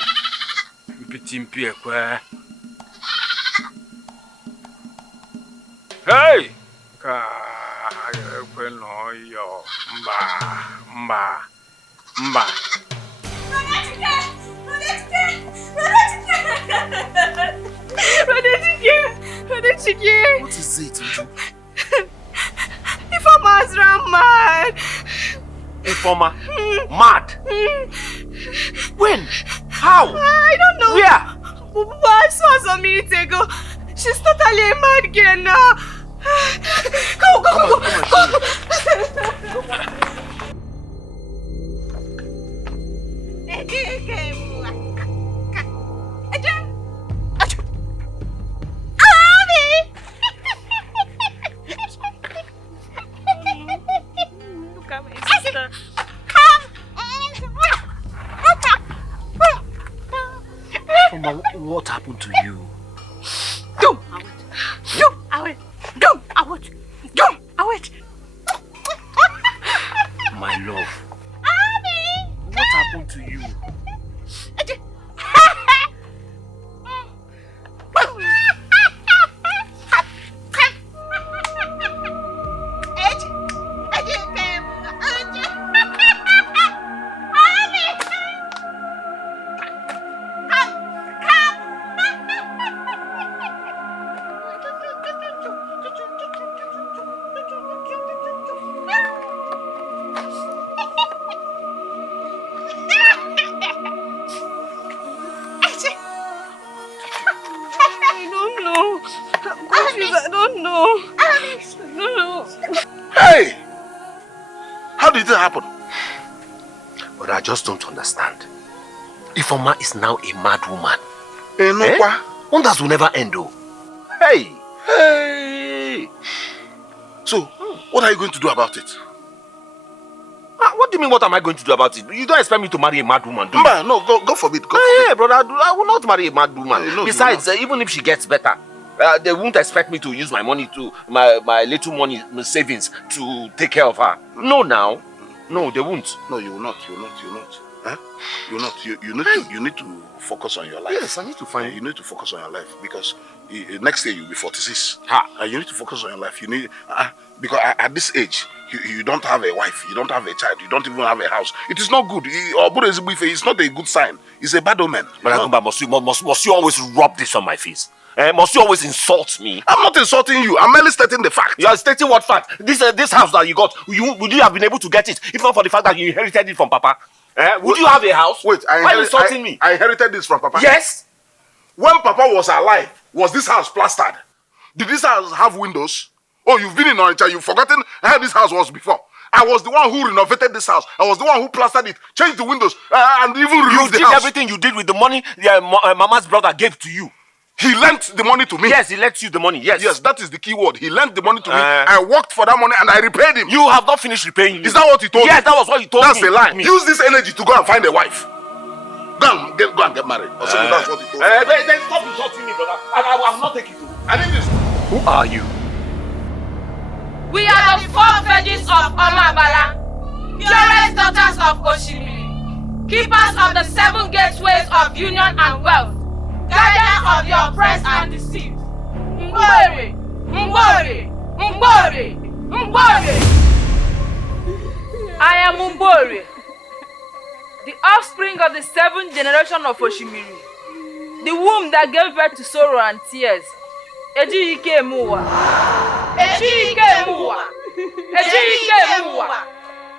Hey! Mba. What is it, Uju? Ifoma's run mad. Ifoma? Mad? When? How? I don't know. Where? But I saw some minutes ago. She's totally a mad girl now. Go, go, go, go. Look at my sister. Mama, what happened to you? Go, away. Go, away. Go, away. My love. What happened to you? Hey! How did it happen? But I just don't understand. Ifeoma is now a mad woman. Wonders will never end though. Hey! Hey! So, what are you going to do about it? What do you mean, what am I going to do about it? You don't expect me to marry a mad woman, do you? No, go forbid. Hey, brother, I will not marry a mad woman. No, besides, even if she gets better, they won't expect me to use my money my little money savings to take care of her. No, now. No, they won't. No, you will not. Huh? You will not. You need to focus on your life. Yes, I need to find. You need to focus on your life because next year you'll be 46. You need to focus on your life. You need because at this age you don't have a wife, you don't have a child, you don't even have a house. It is not good. It's not a good sign. It's a bad omen. But must you always rub this on my face? Must you always insult me? I'm not insulting you. I'm merely stating the fact. You are stating what fact? This house that you got, would you have been able to get it if not for the fact that you inherited it from Papa? Would you have a house? Wait, why are you insulting me? I inherited this from Papa. Yes. When Papa was alive, was this house plastered? Did this house have windows? Oh, you've been in Onitsha, you've forgotten how this house was before. I was the one who renovated this house. I was the one who plastered it, changed the windows, and even removed the house. You did everything you did with the money Mama's brother gave to you. He lent the money to me. Yes, he lent you the money. Yes. Yes, that is the key word. He lent the money to me. I worked for that money and I repaid him. You have not finished repaying him. Is that what he told me? Yes, that was what he told That's me. That's a lie. Use this energy to go and find a wife. Go and get married. That's what he told me. Then stop insulting me, brother. I will not take it. I need this. Who are you? We are the 4 virgins of Omabala, purest daughters of Oshimiri, keepers of the 7 gateways of union and wealth, guardians of the oppressed and deceived. Mbore, Mbore, Mbore, Mbore. I am Mbore, the offspring of the 7th generation of Oshimiri, the womb that gave birth to sorrow and tears. Ejike Muwa. Ejike Muwa. Ejike Muwa.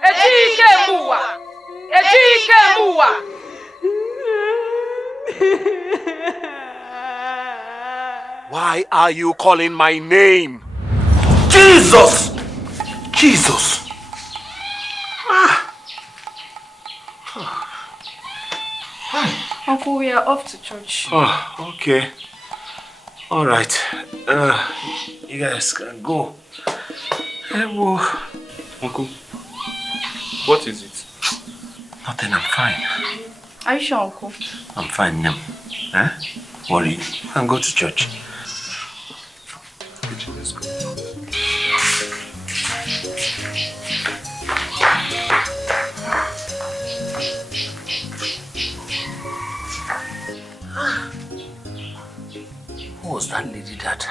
Ejike Muwa. Ejike Muwa. Why are you calling my name? Jesus! Jesus! Uncle, we are off to church. Oh, okay. All right. You guys can go. Uncle, what is it? Nothing, I'm fine. Are you sure, Uncle? I'm fine now. Huh? Worry. You can go to church. Let's go. Who was that lady that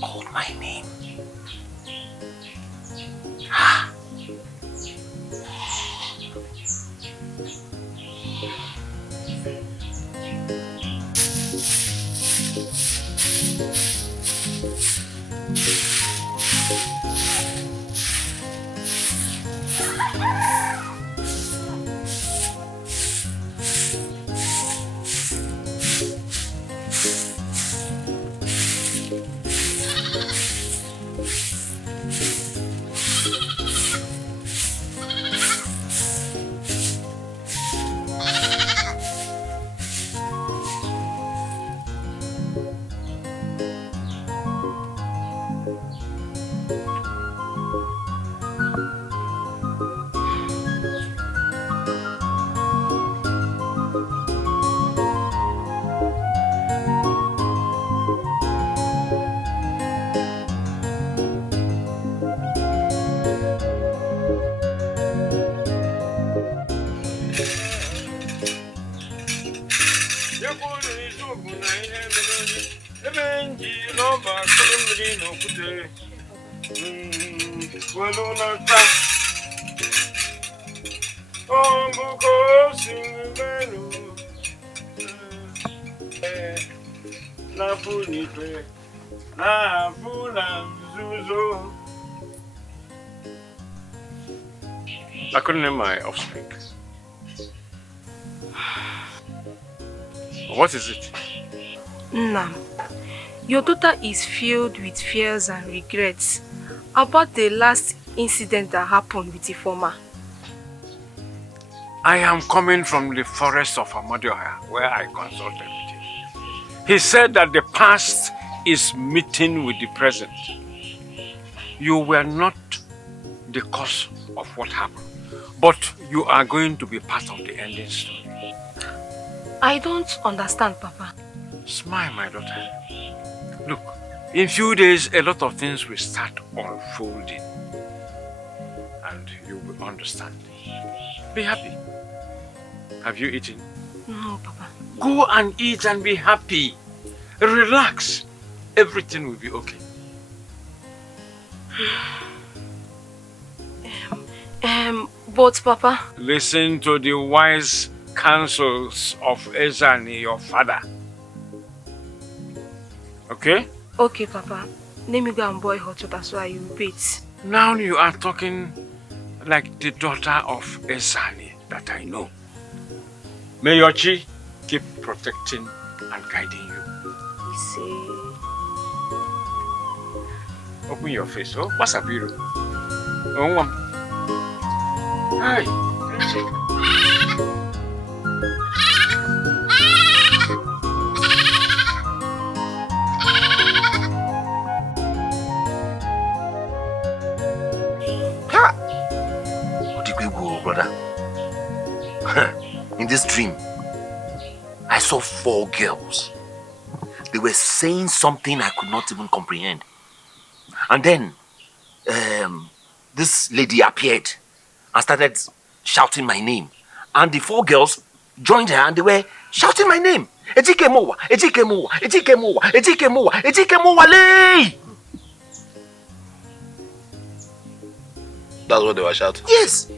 called my name? I couldn't name my offspring. What is it? Nah, your daughter is filled with fears and regrets about the last incident that happened with the former. I am coming from the forest of Amadioha, where I consulted with him. He said that the past is meeting with the present. You were not the cause of what happened, but you are going to be part of the ending story. I don't understand, Papa. Smile, my daughter. Look, in few days, a lot of things will start unfolding. And you will understand. Be happy. Have you eaten? No, Papa. Go and eat and be happy. Relax. Everything will be okay. But Papa... Listen to the wise counsels of Ezani, your father. Okay? Okay, Papa. Let me go and boil hot water so I will bathe. Now you are talking like the daughter of Ezani that I know. May your chi keep protecting and guiding you. You say... Open your face. Oh, what's up, Biro? Oh, hi. What did we go, brother? In this dream, I saw 4 girls. They were saying something I could not even comprehend. And then, this lady appeared and started shouting my name. And the 4 girls joined her and they were shouting my name. Ejike Mowa, Ejike Mowa, Ejike Mowa, Ejike Mowa, Ejike Mowa, Lay! That's what they were shouting? Yes.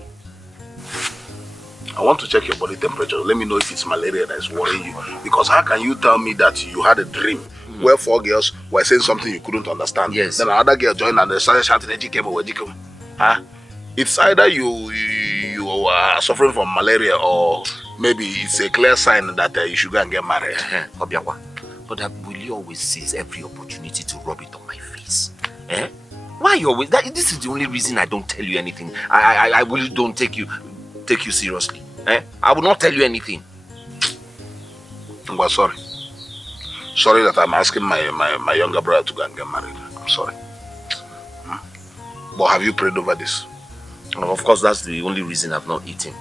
I want to check your body temperature. Let me know if it's malaria that is worrying you. Because how can you tell me that you had a dream where 4 girls were saying something you couldn't understand? Yes. Then another girl joined and they started shouting, Ejike Mowa, Ejike Mowa. Huh? It's either you are suffering from malaria or maybe it's a clear sign that you should go and get married. But will you always seize every opportunity to rub it on my face? Eh? Why you always... This is the only reason I don't tell you anything. I really don't take you seriously. Eh? I will not tell you anything. Well, sorry. Sorry that I'm asking my younger brother to go and get married. I'm sorry. But have you prayed over this? Well, of course, that's the only reason I've not eaten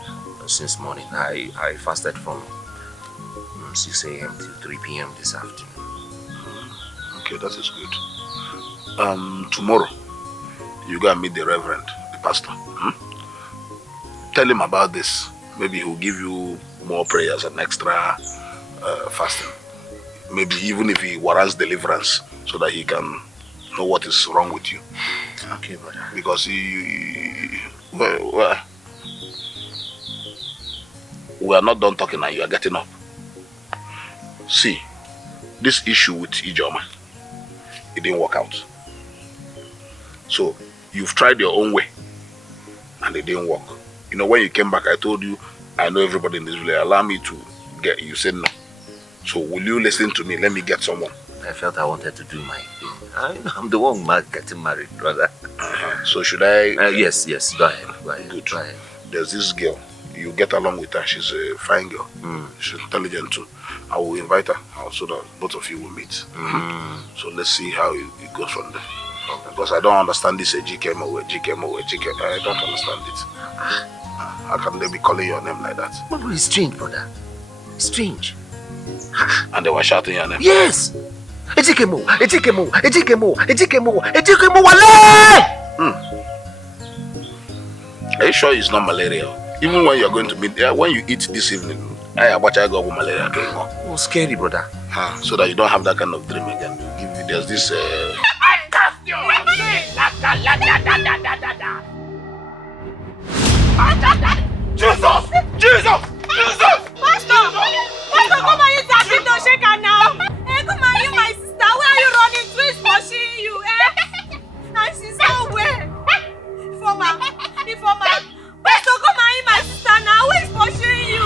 since morning. I fasted from 6 a.m. till 3 p.m. this afternoon. Okay, that is good. Tomorrow, you go and meet the reverend, the pastor. Tell him about this. Maybe he'll give you more prayers and extra fasting. Maybe even if he warrants deliverance, so that he can know what is wrong with you. Okay, brother. Because we are not done talking and you are getting up. See, this issue with Ijoma, it didn't work out. So, you've tried your own way and it didn't work. You know, when you came back, I told you, I know everybody in this village. Allow me to get you. Said no. So, will you listen to me? Let me get someone. I felt I wanted to do my thing. I'm the one getting married, brother. So, should I? Yes. Go ahead. Good. Go ahead. There's this girl. You get along with her. She's a fine girl. She's intelligent too. I will invite her so that both of you will meet. So, let's see how it goes from there. Because I don't understand this GKMO. I don't understand it. How can they be calling your name like that? But it's strange, brother. It's strange. And they were shouting your name? Yes! Ejikemo! Are you sure it's not malaria? Even when you're going to meet, when you eat this evening, I watch I go with malaria. Oh, scary, brother. So that you don't have that kind of dream again. You give there's this. Jesus! Jesus! Jesus! Pastor, come and use that thing to shake her now. Hey, come and you, my sister. Where are you running to? Is pushing you, eh? And she's nowhere. Informer. Pastor, come and you, my sister now. Who is pushing you?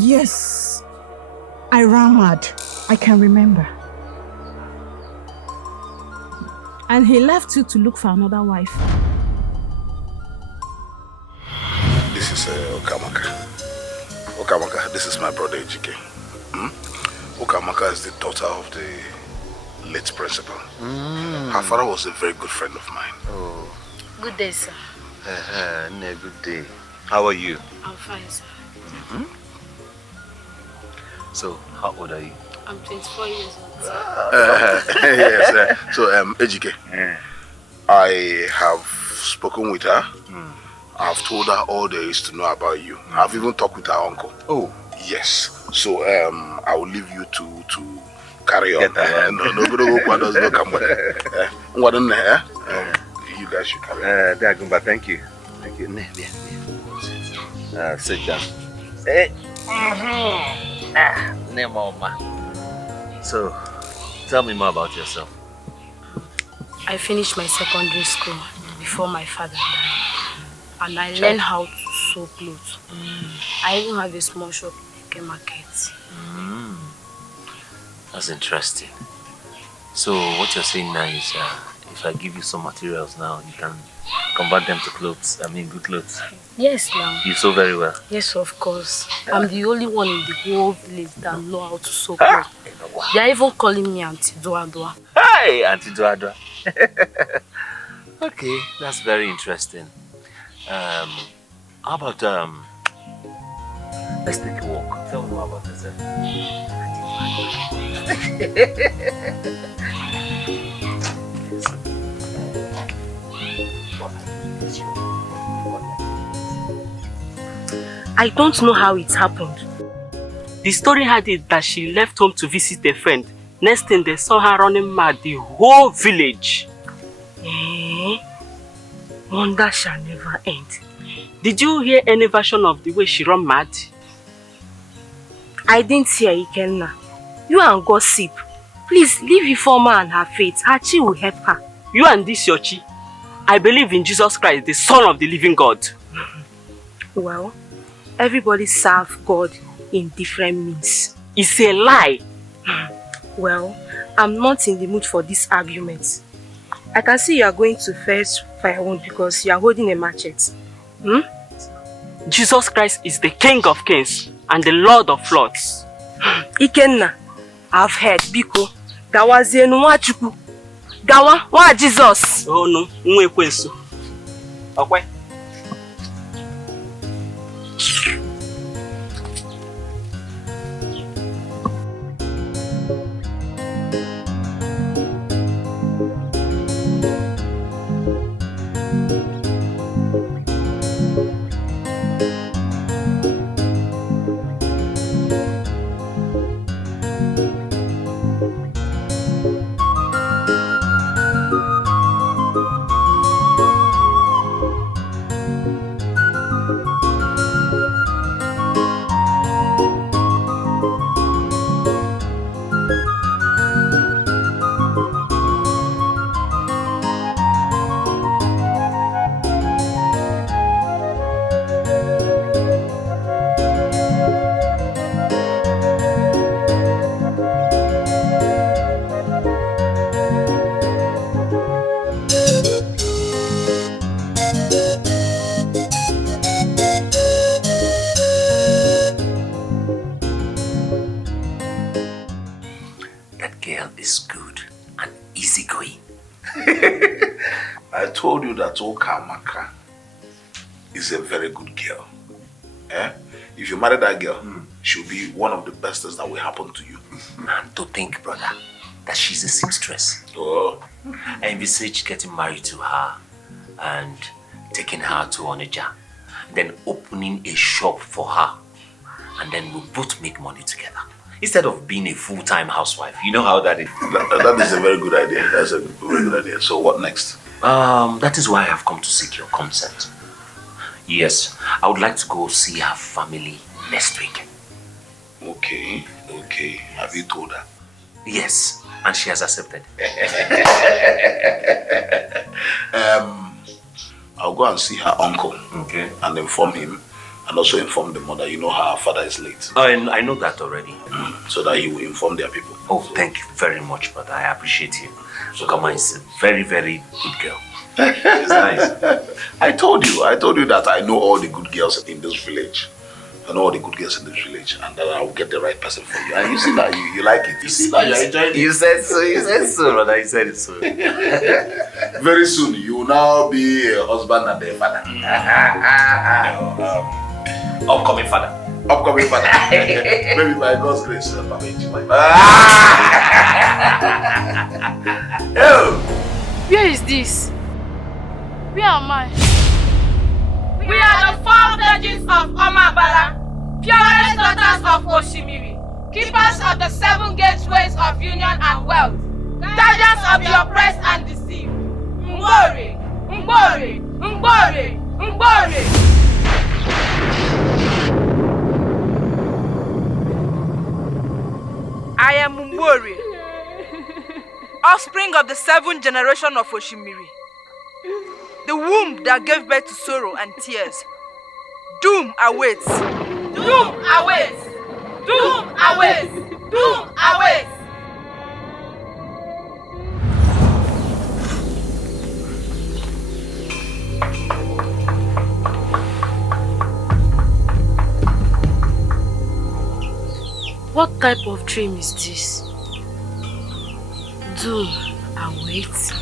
Yes, I ran mad. I can remember. And he left you to look for another wife. This is Okamaka. Okamaka, this is my brother Ejike. Okamaka is the daughter of the late principal. Her father was a very good friend of mine. Oh. Good day, sir. Good day. How are you? I'm fine, sir. So, how old are you? I'm 24 years old, sir. Yes. So, Ejike, I have spoken with her. I've told her all there is to know about you. I've even talked with her uncle. Oh. Yes. So, I will leave you to carry on. You guys should carry on. Dagumba, thank you. Thank you. Sit down. Hey. So, tell me more about yourself. I finished my secondary school before my father died. And I learned how to sew clothes. I even have a small shop in the market. That's interesting. So, what you're saying now is, if I give you some materials now, you can convert them to clothes. I mean, good clothes. Yes, now. You sew very well. Yes, of course. I'm the only one in the whole village that know how to sew clothes. They are even calling me Auntie Doadua. Hey, Auntie Doadua. Okay, that's very interesting. How about, let's take a walk. Tell me more about yourself. I don't know how it happened. The story had it that she left home to visit a friend. Next thing they saw her running mad the whole village. Wonder shall never end. Did you hear any version of the way she ran mad? I didn't hear Ikenna. You and gossip. Please leave Ifeoma and her fate. Her chi will help her. You and this your chi. I believe in Jesus Christ, the Son of the living God. Well, everybody serves God in different means. It's a lie. Well, I'm not in the mood for this argument. I can see you are going to fetch firewood because you are holding a machete. Jesus Christ is the King of Kings and the Lord of Lords. Ikenna, I've heard. Biko, Gawazie Nwachukwu. Gawa, wa Jesus. Oh no, Nwekwensu. Okay. Told you that Okamaka is a very good girl. If you marry that girl, she'll be one of the best things that will happen to you. And to think, brother, that she's a seamstress. Oh. I envisage getting married to her and taking her to Onitsha, then opening a shop for her, and then we'll both make money together. Instead of being a full-time housewife. You know how that is. That is a very good idea. That's a very good idea. So what next? That is why I have come to seek your consent. Yes, I would like to go see her family next week. Okay. Have you told her? Yes, and she has accepted. I'll go and see her uncle. Okay. And inform him, and also inform the mother. You know her father is late. Oh, and I know that already. So that he will inform their people. Oh, thank you very much, brother. I appreciate you. So Kama is a very, very good girl. It's nice. I told you that I know all the good girls in this village. I know all the good girls in this village, and that I will get the right person for you. And you see that you like it. You see that you are enjoying it. You said so, brother. You said it so. Very soon, you will now be a husband and a father. Upcoming father. Maybe by God's grace, Papa Ichimai. Where is this? Where am I? We are the 4 virgins of Omabala, purest daughters of Oshimiri, keepers of the 7 gateways of union and wealth, guardians of the oppressed and deceived. Mbore, Mbore, Mbore, Mbore. I am Mbore, offspring of the 7th generation of Oshimiri, the womb that gave birth to sorrow and tears. Doom awaits. Doom awaits. Doom awaits. Doom awaits. What type of dream is this? Doom awaits.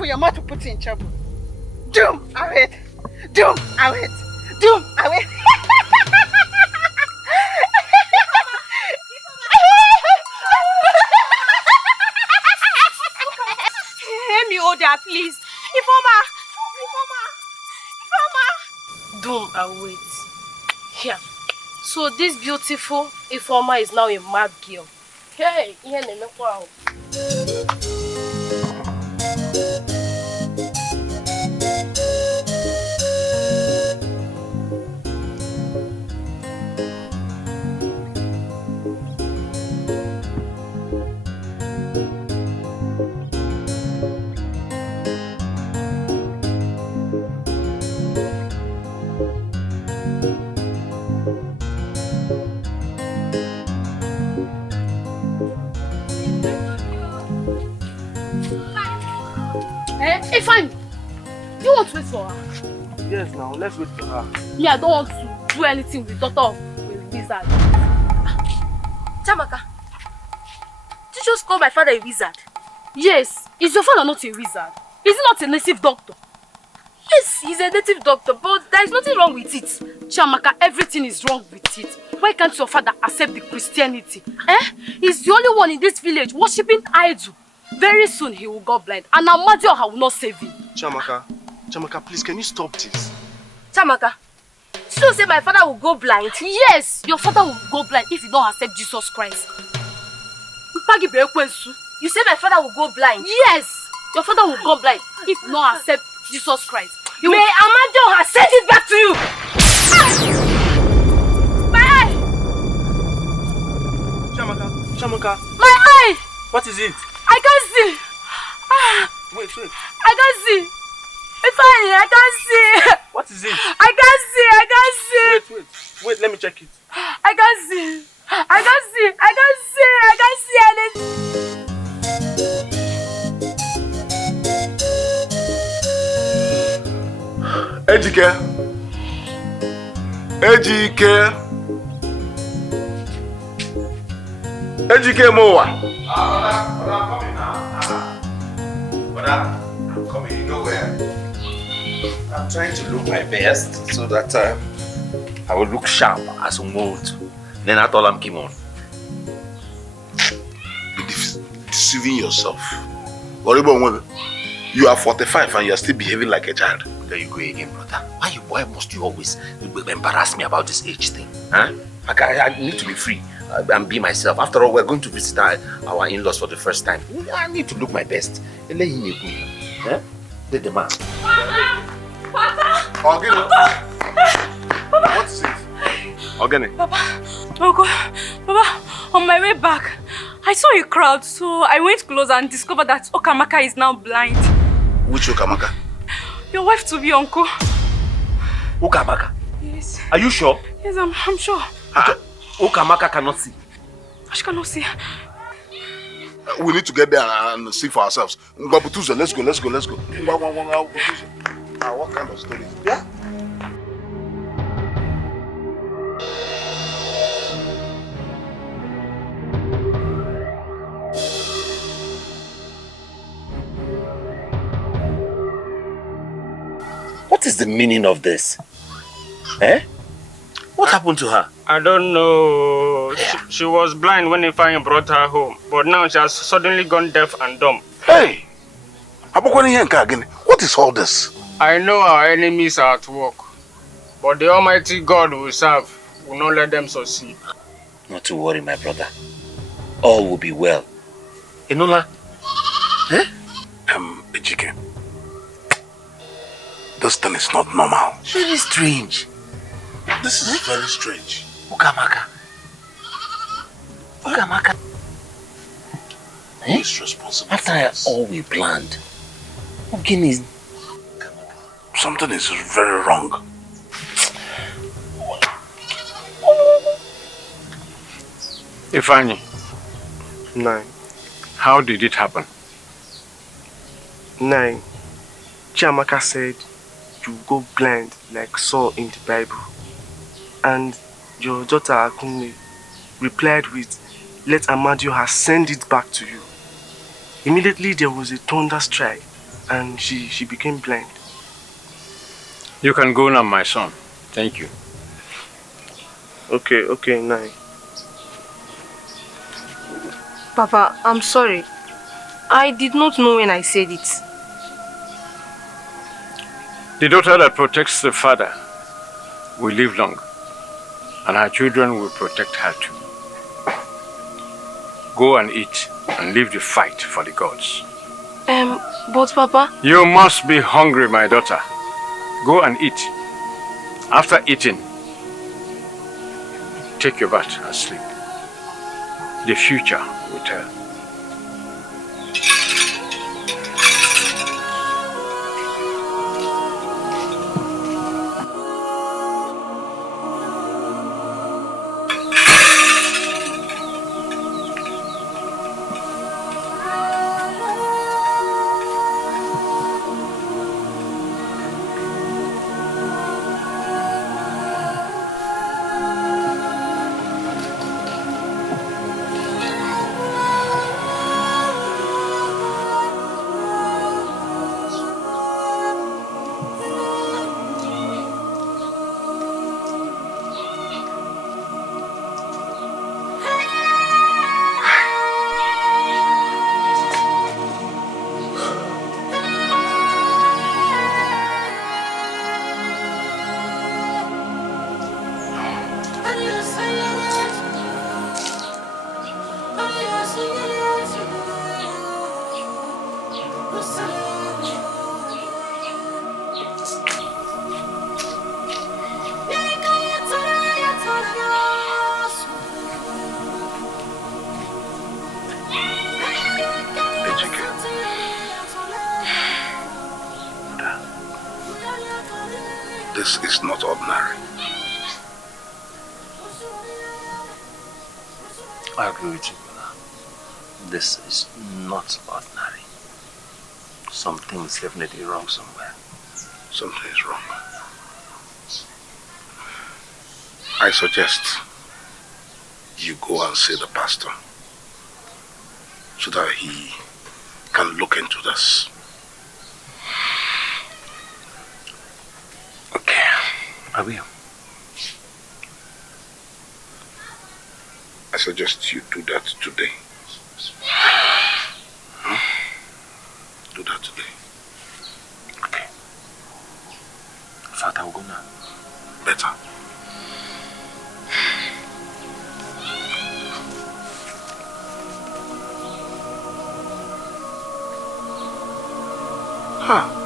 Your mouth will put you in trouble. Doom, await. Doom, await. Doom, await. Help me, Oda, please. Ifeoma. Doom awaits. Here. So this beautiful Ifeoma is now a mad girl. Hey, wow. Hey, fine. Do you want to wait for her? Yes, now let's wait for her. Me, I don't want to do anything with daughter of a wizard. Chamaka, did you just call my father a wizard? Yes. Is your father not a wizard? Is he not a native doctor? Yes, he's a native doctor, but there is nothing wrong with it. Chamaka, everything is wrong with it. Why can't your father accept the Christianity? He's the only one in this village worshipping idol. Very soon he will go blind, and Amadioha will not save him. Chamaka, please, can you stop this? Chamaka, did you say my father will go blind? Yes, your father will go blind if you don't accept Jesus Christ. You say my father will go blind? Yes, your father will go blind if you don't accept Jesus Christ. May Amadioha send it back to you! My eye! Chamaka. My eye! What is it? I can't see. Wait. I can't see. It's funny, I can't see. What is it? I can't see. Wait, let me check it. I can't see anything. Ejike Mowa. Come here, you know where? I'm trying to look my best so that I will look sharp as a mold. Then I told him, come on. You're deceiving yourself. You are 45 and you are still behaving like a child. There you go again, brother. Why must you always embarrass me about this age thing? Huh? I need to be free and be myself. After all, we're going to visit our in-laws for the first time. I need to look my best. Huh? The man. Papa! What is it? Organic. Papa, Uncle, Papa, on my way back, I saw a crowd, so I went close and discovered that Okamaka is now blind. Which Okamaka? Your wife to be, Uncle. Okamaka? Yes. Are you sure? Yes, I'm sure. Okamaka cannot see. She cannot see. We need to get there and see for ourselves. Let's go. What kind of story? Yeah? What is the meaning of this? Eh? What happened to her? I don't know. She was blind when Ifeanyi brought her home, but now she has suddenly gone deaf and dumb. Hey! What is all this? I know our enemies are at work, but the Almighty God we serve will not let them succeed. Not to worry, my brother. All will be well. Enola? Eh? Ejike. This thing is not normal. Very strange. This is very strange. Okamaka. Who is responsible after all we planned? Something is very wrong. Ifeanyi. Nine. How did it happen? 9. Chiamaka said you go blind like Saul in the Bible. And your daughter Akunle replied with, let Amadioha send it back to you. Immediately there was a thunder strike and she became blind. You can go now, my son. Thank you. Okay, 9. Papa, I'm sorry. I did not know when I said it. The daughter that protects the father will live long, and her children will protect her too. Go and eat and leave the fight for the gods. But Papa... You must be hungry, my daughter. Go and eat. After eating, take your bath and sleep. The future will tell. This is not ordinary. I agree with you, brother. This is not ordinary. Something is definitely wrong somewhere. Something is wrong. I suggest you go and see the pastor so that he can look into this. I will. I suggest you do that today. Do that today. Okay. In fact, I will go now. Better. Huh.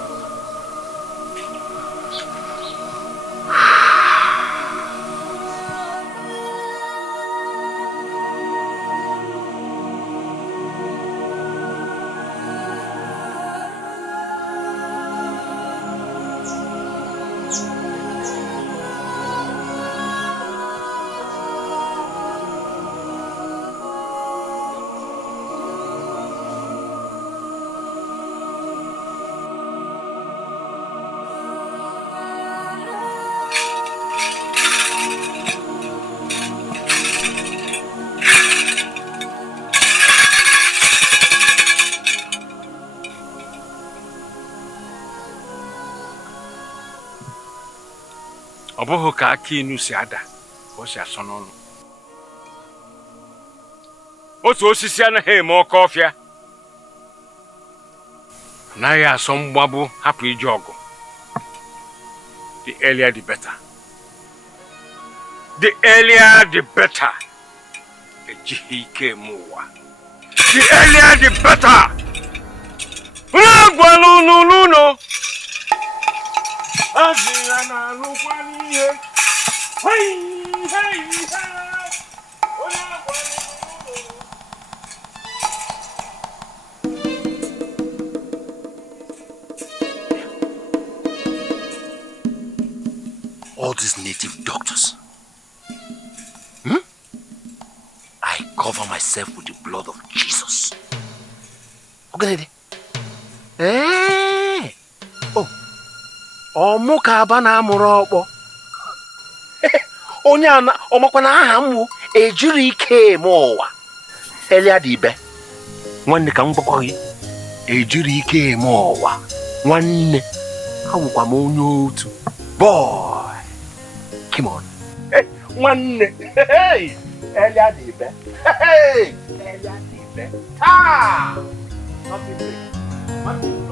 Ọ bụghị ka aka inu si ada ka o si asọ n'ọnụ. Otu osisi anaghị eme oke ọfịa. Anaghị asọ mgbabụ hapụ ije ọgụ. The earlier the better. The earlier the better. Ejighị ike eme ụwa. The earlier the better. Agwala unu n'ụlọ. All these native doctors. I cover myself with the blood of Jesus. Okay. Hey! Oh! Ọmụ ka aba na amụrụ ọkpọ. Onye ọmakwa na aha m ejiri ike eme ụwa. Elia dị ibe. Nwanne ka m gwakwa gị. Ejiri ike eme ụwa. Nwanne awụkwa m onye otu. Boy. Come on. Hey, nwanne. Hey! Elia dị ibe. Hey! Elia dị ibe. Ah! Nothing big. Nothing big.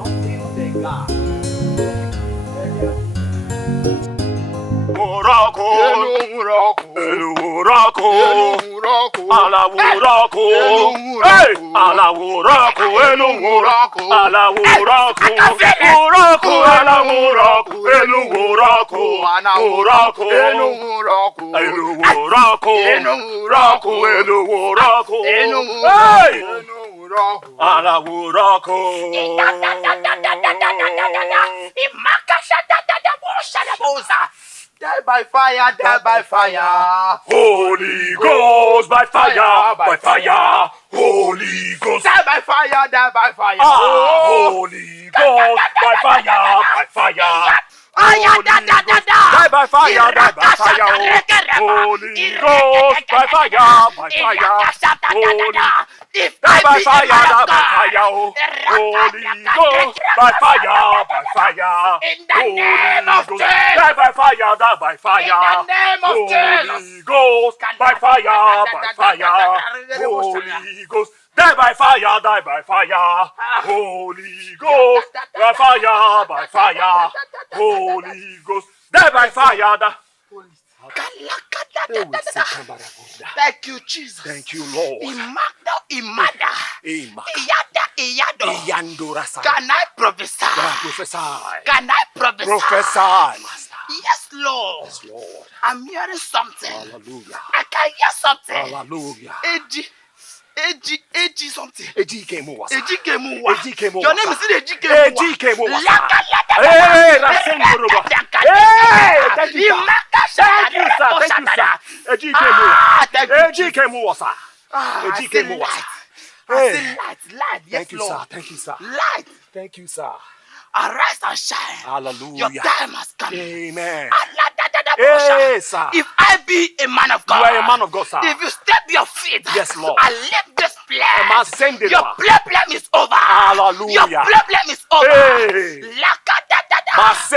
Muraco, Muraco, ala Muraco, hey, ala Muraco, elu Muraco, ala Muraco, Muraco, ala Muraco, elu Muraco, Muraco, elu Muraco, elu Muraco, elu Muraco, hey, ala Muraco. Die by fire, die by fire. Holy Ghost by fire, by fire. Holy Ghost. Die by fire, die by fire. Holy Ghost by fire, by fire. Die by fire, die by fire. Holy Ghost by fire, by fire. Holy die by fire, die by fire. Holy Ghost by fire, by fire. Holy Ghost die by fire, die by fire. Holy Ghost by fire, by fire. Holy Ghost die by fire, die by fire. Holy Ghost by fire, by fire. Holy Ghost die by fire. Thank you, Jesus. Thank you, Lord. Imada. Iyandorasa. Can I prophesy? Prophesy. Can I prophesy? Prophesy, Master. Yes, Lord. Yes, Lord. I'm hearing something. Hallelujah. I can hear something. Hallelujah. Eji something. Ejikemuwa. Your name is Ejikemuwa. Ejikemuwa. Hey, Rasengoroba. Hey, thank you, sir. Thank you, sir. Thank you, sir. Ejikemuwa, sir. Ejikemuwa. Hey. Light. Yes, thank you, Lord. sir. Thank you, sir. Light. Thank you, sir. Arise and shine. Hallelujah. Your time has come. Amen. Hey, sir. If I be a man of God, You are a man of God, sir. If you step your feet, Yes, Lord. and leave this place, your problem is over. Hallelujah. Your problem is over. Hey.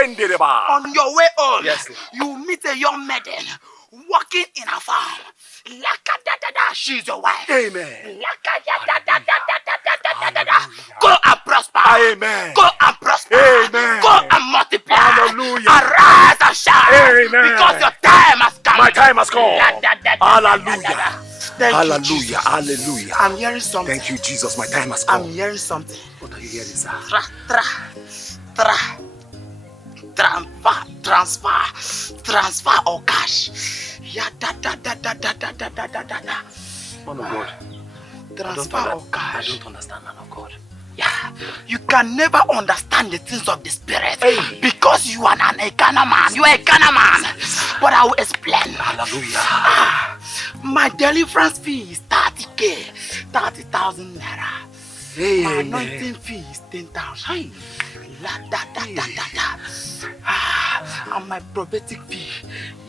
On your way home, Yes, Lord. you meet a young maiden working in a farm. She's your wife. Amen. Go and prosper. Amen. Go and prosper. Amen. Go and multiply. Hallelujah. Arise and shine. Amen. Because your time has come. My time has come. Hallelujah. Thank you, Hallelujah. Jesus. Hallelujah. I'm hearing something. Thank you, Jesus. My time has I'm come. hearing something. What are you hearing, sir? Transfer or cash. Man of God. Transfer or cash. I don't understand, man of God. Yeah, you can never understand the things of the spirit because you are an Ekana man. You are a Ghana man. But I will explain. Hallelujah. My deliverance fee is 30K, 30,000 naira. My anointing fee is 10,000. And my prophetic fee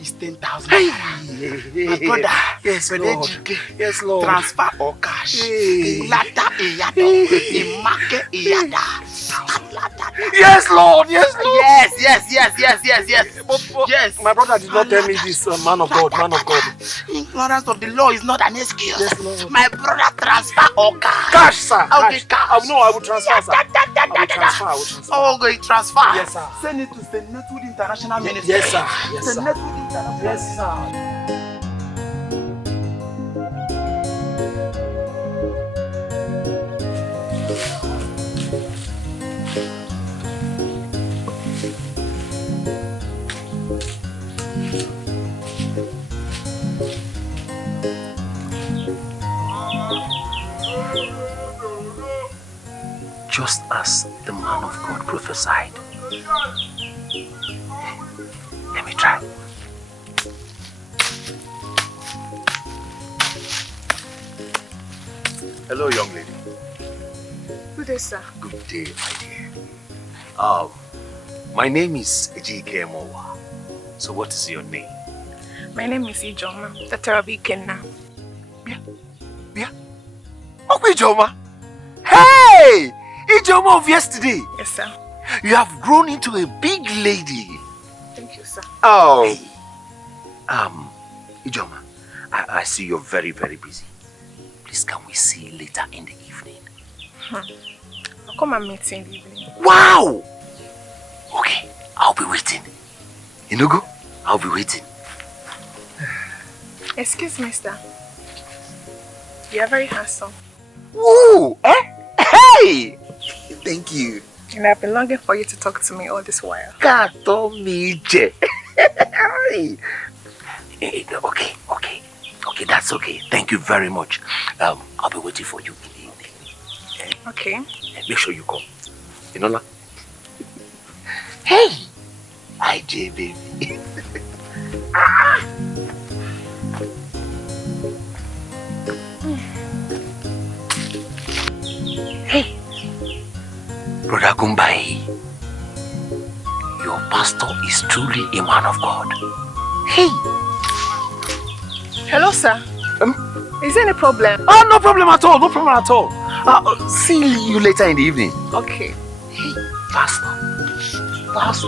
is 10,000. My brother, yes, Lord. Yes, Lord. Transfer or cash. Yes, Lord. Yes, Lord. Yes. My brother did not tell me this, man of God. Ignorance of the law is not an excuse. Yes, Lord. My brother, transfer or cash. Cash, sir. Okay, cash. No, I will transfer, sir. I will transfer. Oh, okay, transfer. Yes, sir. Send it to St. Netwood International Ministry. Yes, sir. Yes, St. sir. Netwood International. Yes, sir. Just as the man of God prophesied. Let me try. Hello, young lady. Good day, sir. Good day, my dear. My name is Ejike Mowa. So what is your name? My name is Ijoma, the Terabi Kenna. Ijoma. Hey! Ijoma of yesterday. Yes, sir. You have grown into a big lady. Thank you, sir. Oh. Ijoma, I see you're very, very busy. Please, can we see you later in the evening? I'll come and meet you in the evening. Wow! Okay, I'll be waiting. Inugo, I'll be waiting. Excuse me, sir. You are very handsome. Woo! Hey! Thank you. And I've been longing for you to talk to me all this while. Kato Mije. Okay, that's okay. Thank you very much. I'll be waiting for you in the evening. Okay. Make sure you come. You know that? Hey! IJ, baby. Hey! Brother Kumbai, your pastor is truly a man of God. Hey! Hello, sir. Is there any problem? Oh, no problem at all. No problem at all. See you later in the evening. Okay. Hey, pastor. Pastor.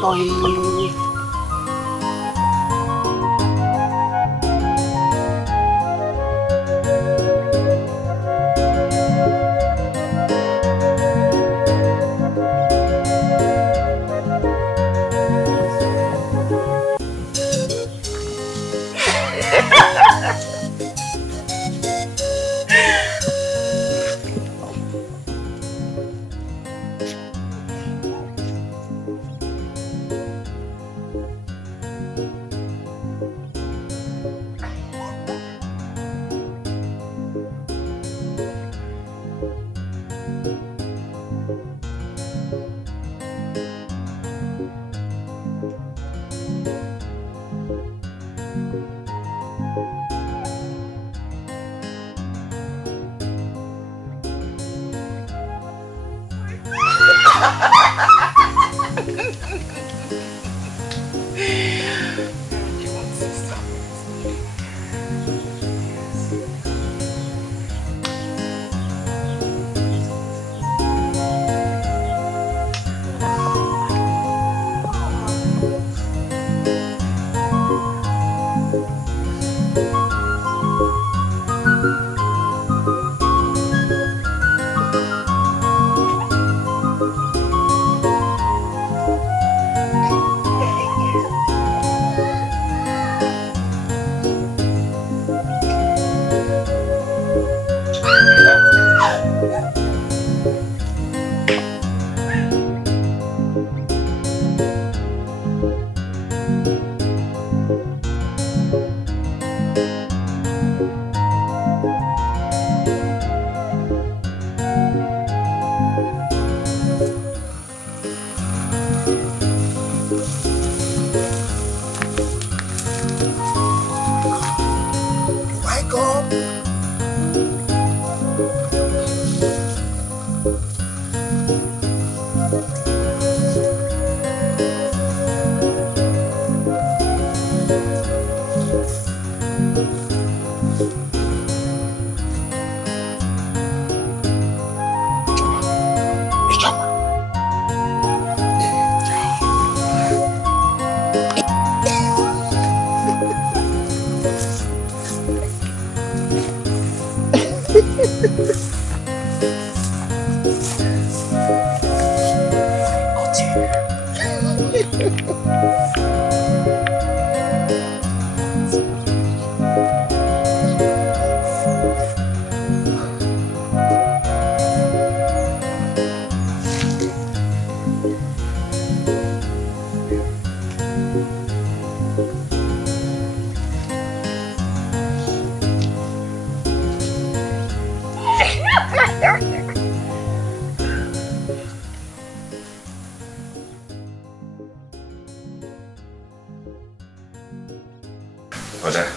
Brother,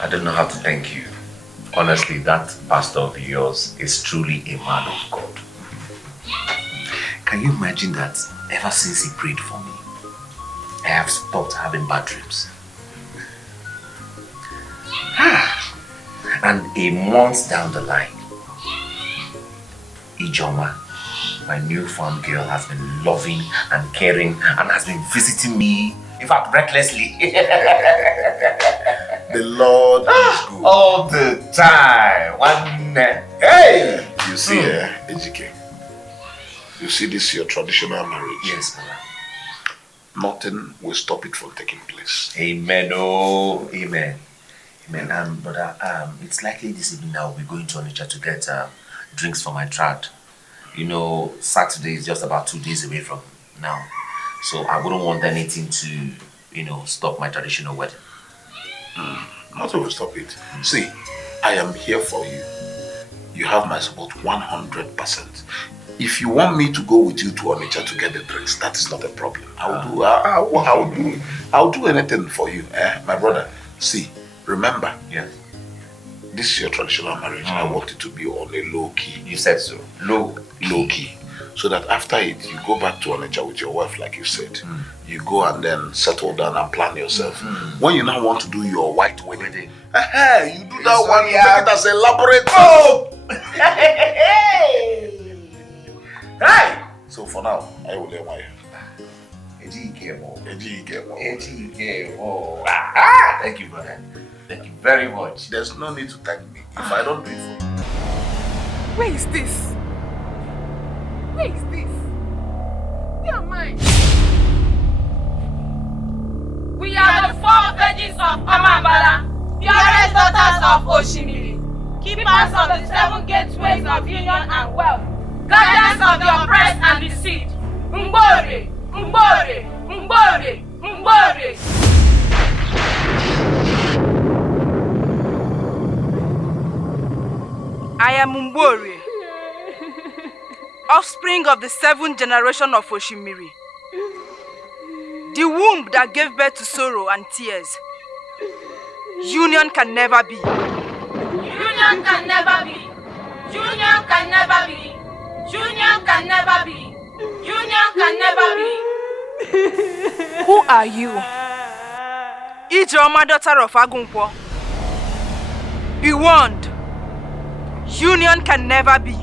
I don't know how to thank you. Honestly, that pastor of yours is truly a man of God. Can you imagine that ever since he prayed for me, I have stopped having bad dreams? And a month down the line, Ijoma, my newfound girl, has been loving and caring and has been visiting me, in fact, recklessly. The Lord is good. All the time. Hey! You see, Ejike, you see this your traditional marriage? Yes, brother. Nothing will stop it from taking place. Amen. Oh, amen. Amen. Brother, it's likely this evening I will be going to Onitsha to get drinks for my trad. You know, Saturday is just about 2 days away from now. So I wouldn't want anything to, you know, stop my traditional wedding. Nothing will stop it. See, I am here for you. You have my support 100%. If you want me to go with you to Onitsha to get the drinks, that is not a problem. I'll do anything for you, my brother. See, remember, this is your traditional marriage. I want it to be on a low key. You said so. Low key. So that after it, you go back to Onitsha with your wife, like you said. You go and then settle down and plan yourself. When you now want to do your white wedding, you do that one, you make it as elaborate. Oh! Hey! So for now, I will let my Thank you, brother. Thank you very much. There's no need to thank me if I don't do it for you. Where is this? Where is this? Where am I? We are the 4 virgins of Amambala, purest daughters of Oshimiri, keepers of the 7 gateways of union and wealth, guardians of the oppressed and deceived. Mbore, Mbore, Mbore, Mbore. I am Mbore, offspring of the 7th generation of Oshimiri, the womb that gave birth to sorrow and tears. Union can never be. Union can never be. Union can never be. Union can never be. Union can never be. Who are you? Ijoma, daughter of Agunkwo. Be warned. Union can never be.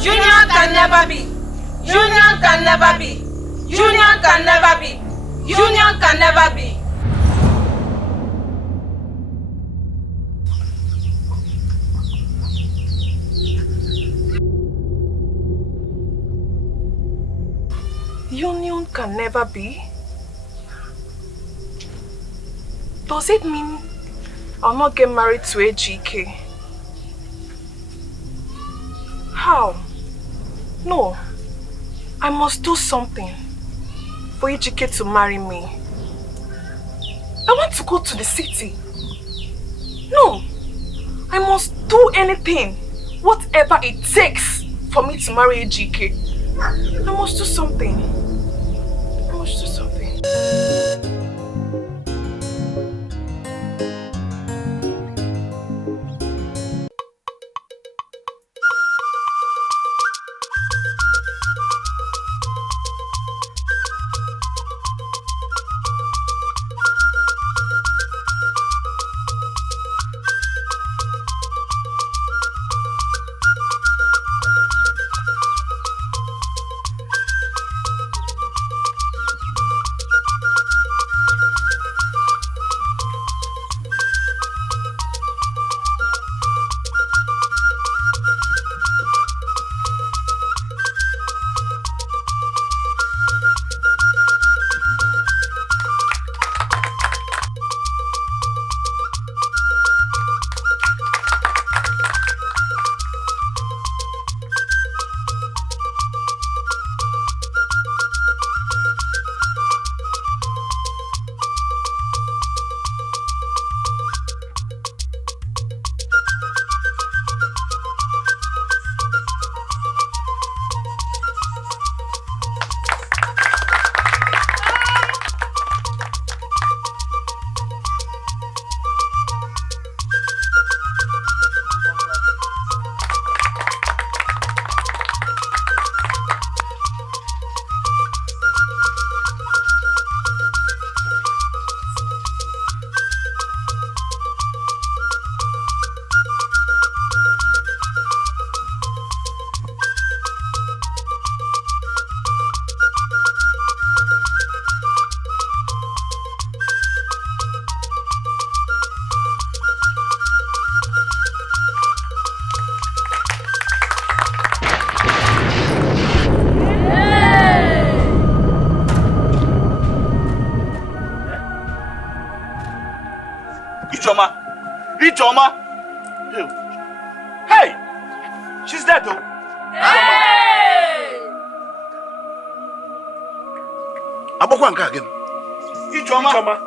Union can never be. Union can never be. Union can never be. Union can never be. Union can never be? Does it mean I'll not get married to AGK? How? No. I must do something for AGK to marry me. I want to go to the city. No. I must do anything, whatever it takes for me to marry AGK. I must do something. I must do something. Ichoma! Ichoma! Hey! She's dead though. Hey! Abokwa nke again. Ichoma!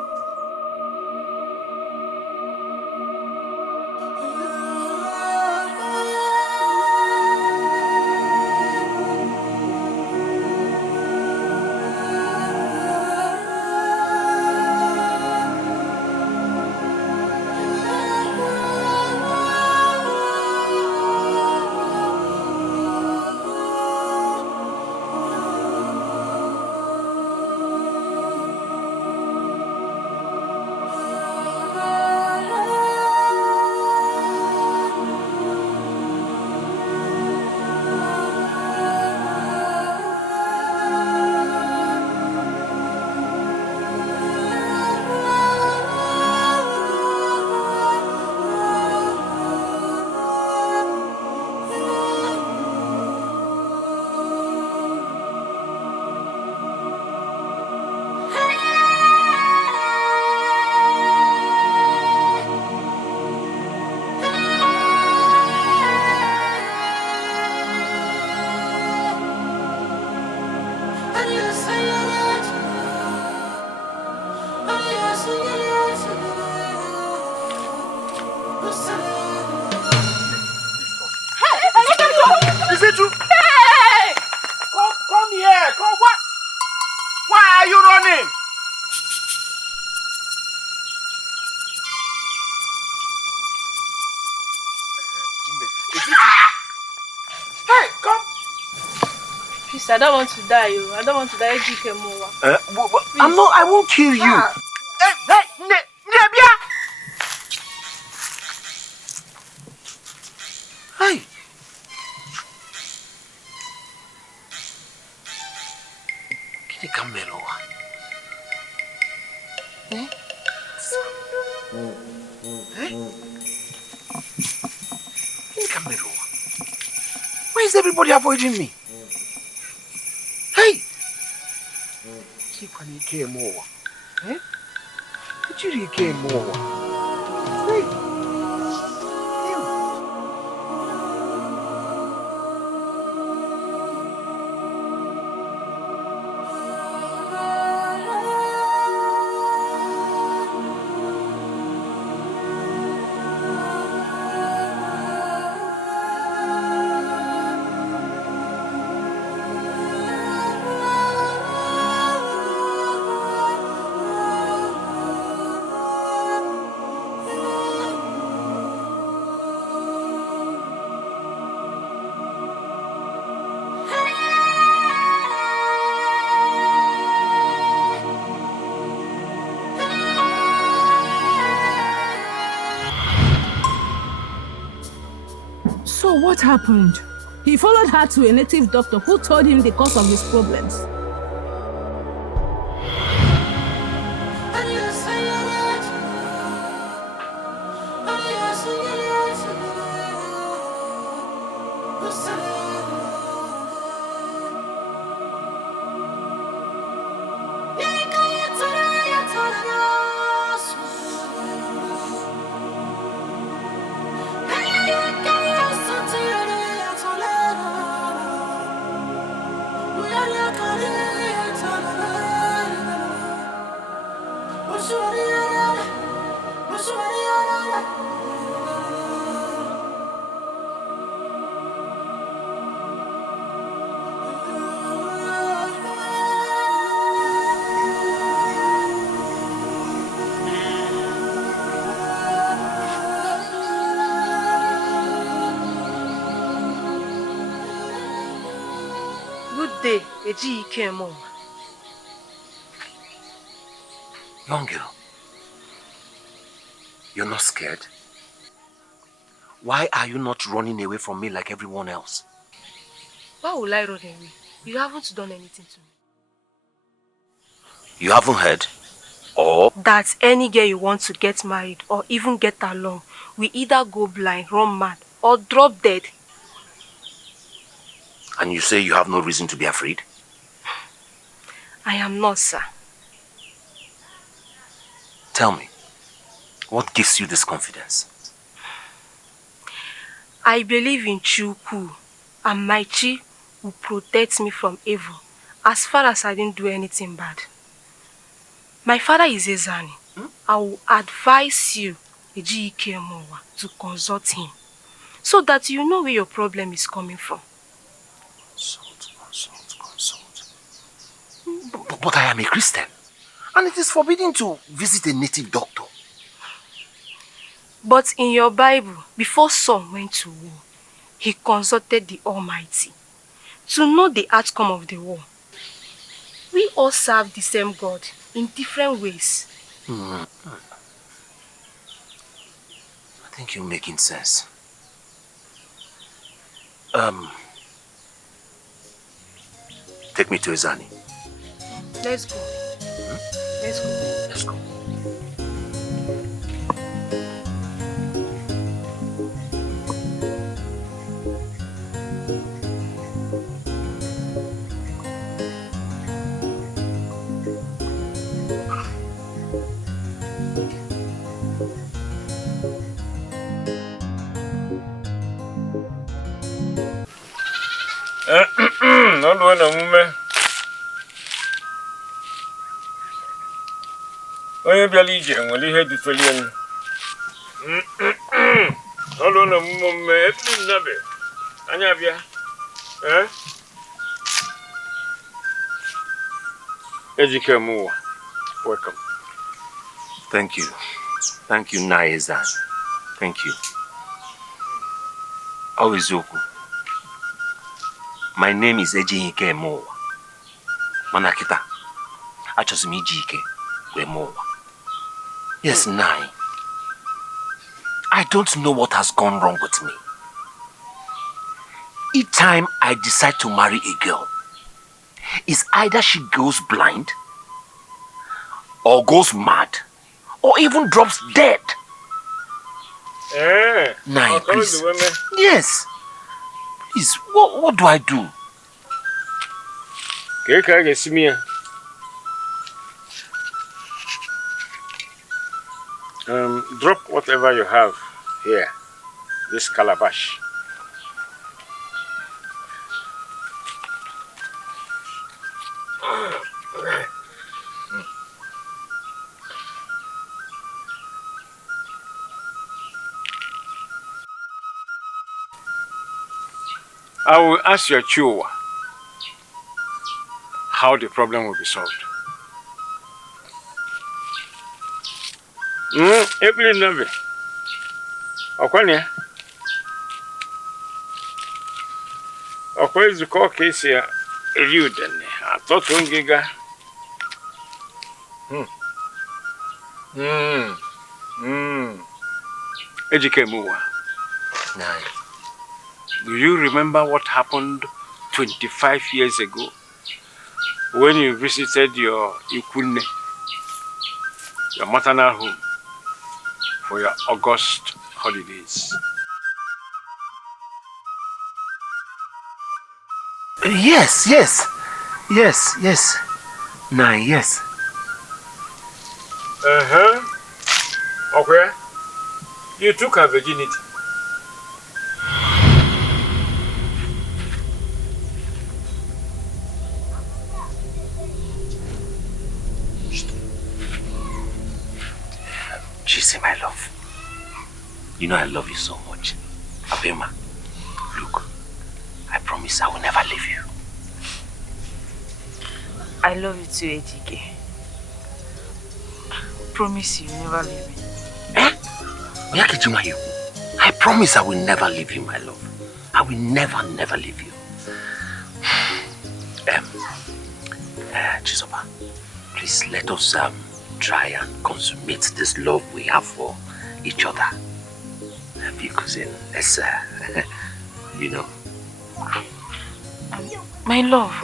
Is it true? Hey! Come here. Come what? Why are you running? Hey, come. Please, I don't want to die. I don't want to die. I won't kill you. Hey, Nebia. Hey. Kini kamelo wa? Kini kamelo wa? Why is everybody avoiding me? Hey. Chikwa ni ke mowa. Chiri ke mowa. Hey. So what happened? He followed her to a native doctor who told him the cause of his problems. Young girl, you're not scared? Why are you not running away from me like everyone else? Why will I run away? You haven't done anything to me. You haven't heard? Or that any girl you want to get married or even get along will either go blind, run mad, or drop dead. And you say you have no reason to be afraid? I am not, sir. Tell me, What gives you this confidence? I believe in Chukwu, and my Chi will protect me from evil as far as I didn't do anything bad. My father is Ezani. I will advise you, Ejike Mowa, to consult him so that you know where your problem is coming from. Consult. But I am a Christian, and it is forbidden to visit a native doctor. But in your Bible, before Saul went to war, he consulted the Almighty to know the outcome of the war. We all serve the same God in different ways. I think you're making sense. Take me to Ezani. Let's go. Let's go. Let's go. Not when a woman. Oh, you're Legion, when you head to Felian. Not when a woman, never. Anyavia, eh? Ejike Mowa, welcome. Thank you. Thank you, Naija. Thank you. Always Yoku. My name is Ejike Mowa. Manakita. I just me Ejike Mowa. Yes, Nai. I don't know what has gone wrong with me. Each time I decide to marry a girl, it's either she goes blind, or goes mad, or even drops dead. Nai, please. Yes. Please, what do I do? Drop whatever you have here, this calabash. I will ask your Chua how the problem will be solved. Every never. Okwanya. Okwa is the call case here. You then. I thought one giga. Ejike Mowa. Nine. Do you remember what happened 25 years ago when you visited your Ikunne, your maternal home, for your August holidays? Yes. Nine, yes. Okay. You took her virginity. Jisi, my love. You know I love you so much. Abema, look, I promise I will never leave you. I love you too, Ejike. Promise you never leave me. I promise I will never leave you, my love. I will never leave you. Chisoba, please let us try and consummate this love we have for each other. Because let's, you know. My love,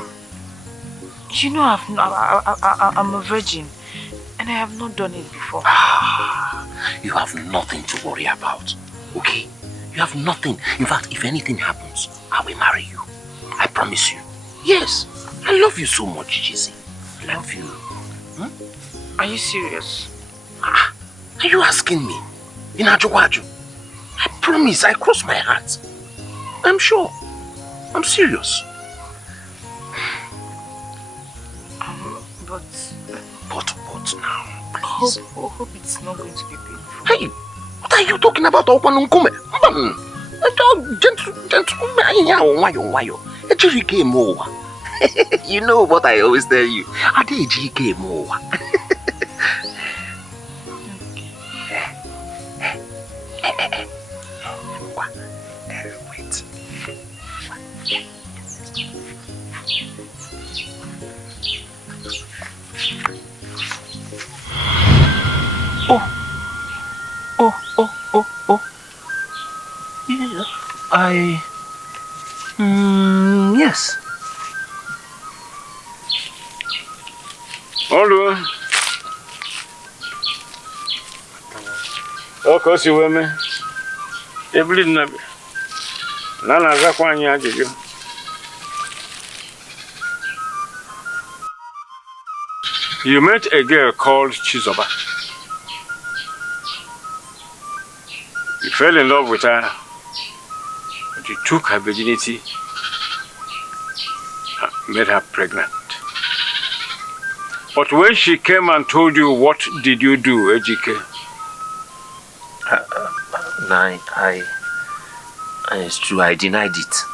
you know I'm a virgin and I have not done it before. You have nothing to worry about, okay? You have nothing. In fact, if anything happens, I will marry you. I promise you. Yes, I love you so much, Jizzy. I love you. Are you serious? Are you asking me? In Ajuwaju? I promise, I cross my heart. I'm sure. I'm serious. But now, please. Hope it's not going to be painful. Hey, what are you talking about? You know what I always tell you. I did GK more. Wait. Oh. Yeah, yes. Hello. Okay, see women. Every night. Nana Zakwanya did you? You met a girl called Chizoba. You fell in love with her, but you took her virginity and made her pregnant. But when she came and told you, what did you do, Ejike? It's true, I denied it.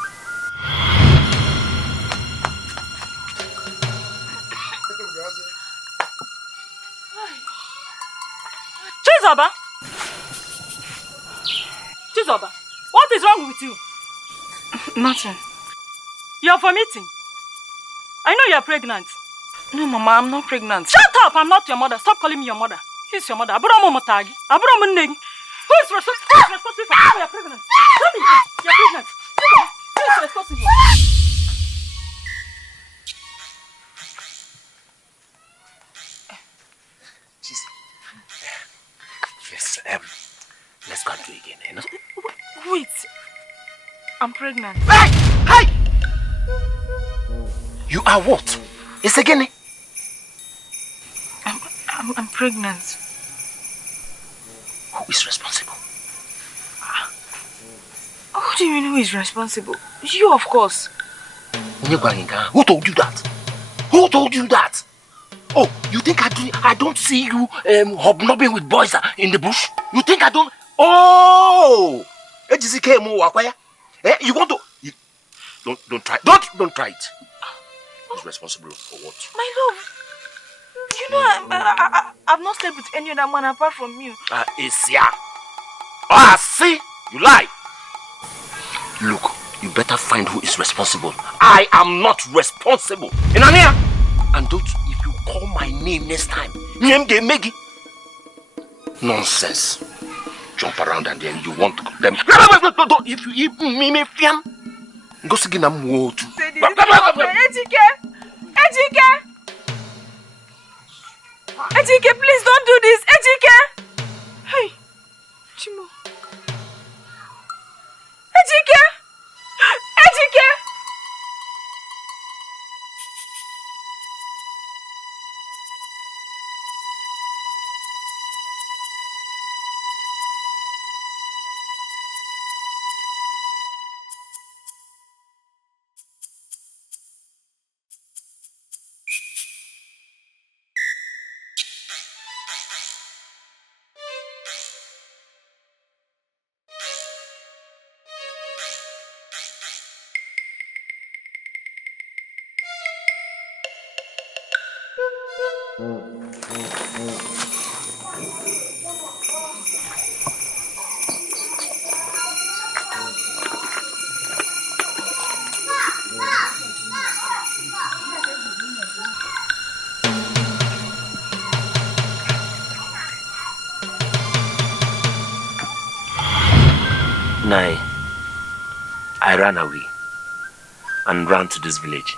Chizoba, what is wrong with you? Nothing. You're vomiting. I know you're pregnant. No, Mama, I'm not pregnant. Shut up! I'm not your mother. Stop calling me your mother. Who's your mother? Who is responsible for how you're pregnant? Tell me, you're pregnant. Who is responsible? Yes, let's go and do it again, you know? Wait. I'm pregnant. Hey! You are what? It's again. I'm pregnant. Who is responsible? Who do you mean who is responsible? You, of course. Who told you that? Who told you that? Oh, you think I don't see you hobnobbing with boys in the bush? You think I don't? Oh! You want to? Don't try. Don't try it. Who's responsible for what? My love, you know I've not slept with any other man apart from you. Isia. See? You lie. Look, you better find who is responsible. I am not responsible. Inania. And don't, if you call my name next time, nonsense. Jump around and then you want them. Don't. If you eat me, fiam. Go see them more too. Ejike, please don't do this. Ejike. Hey, Chimo. Ejike. I ran away and ran to this village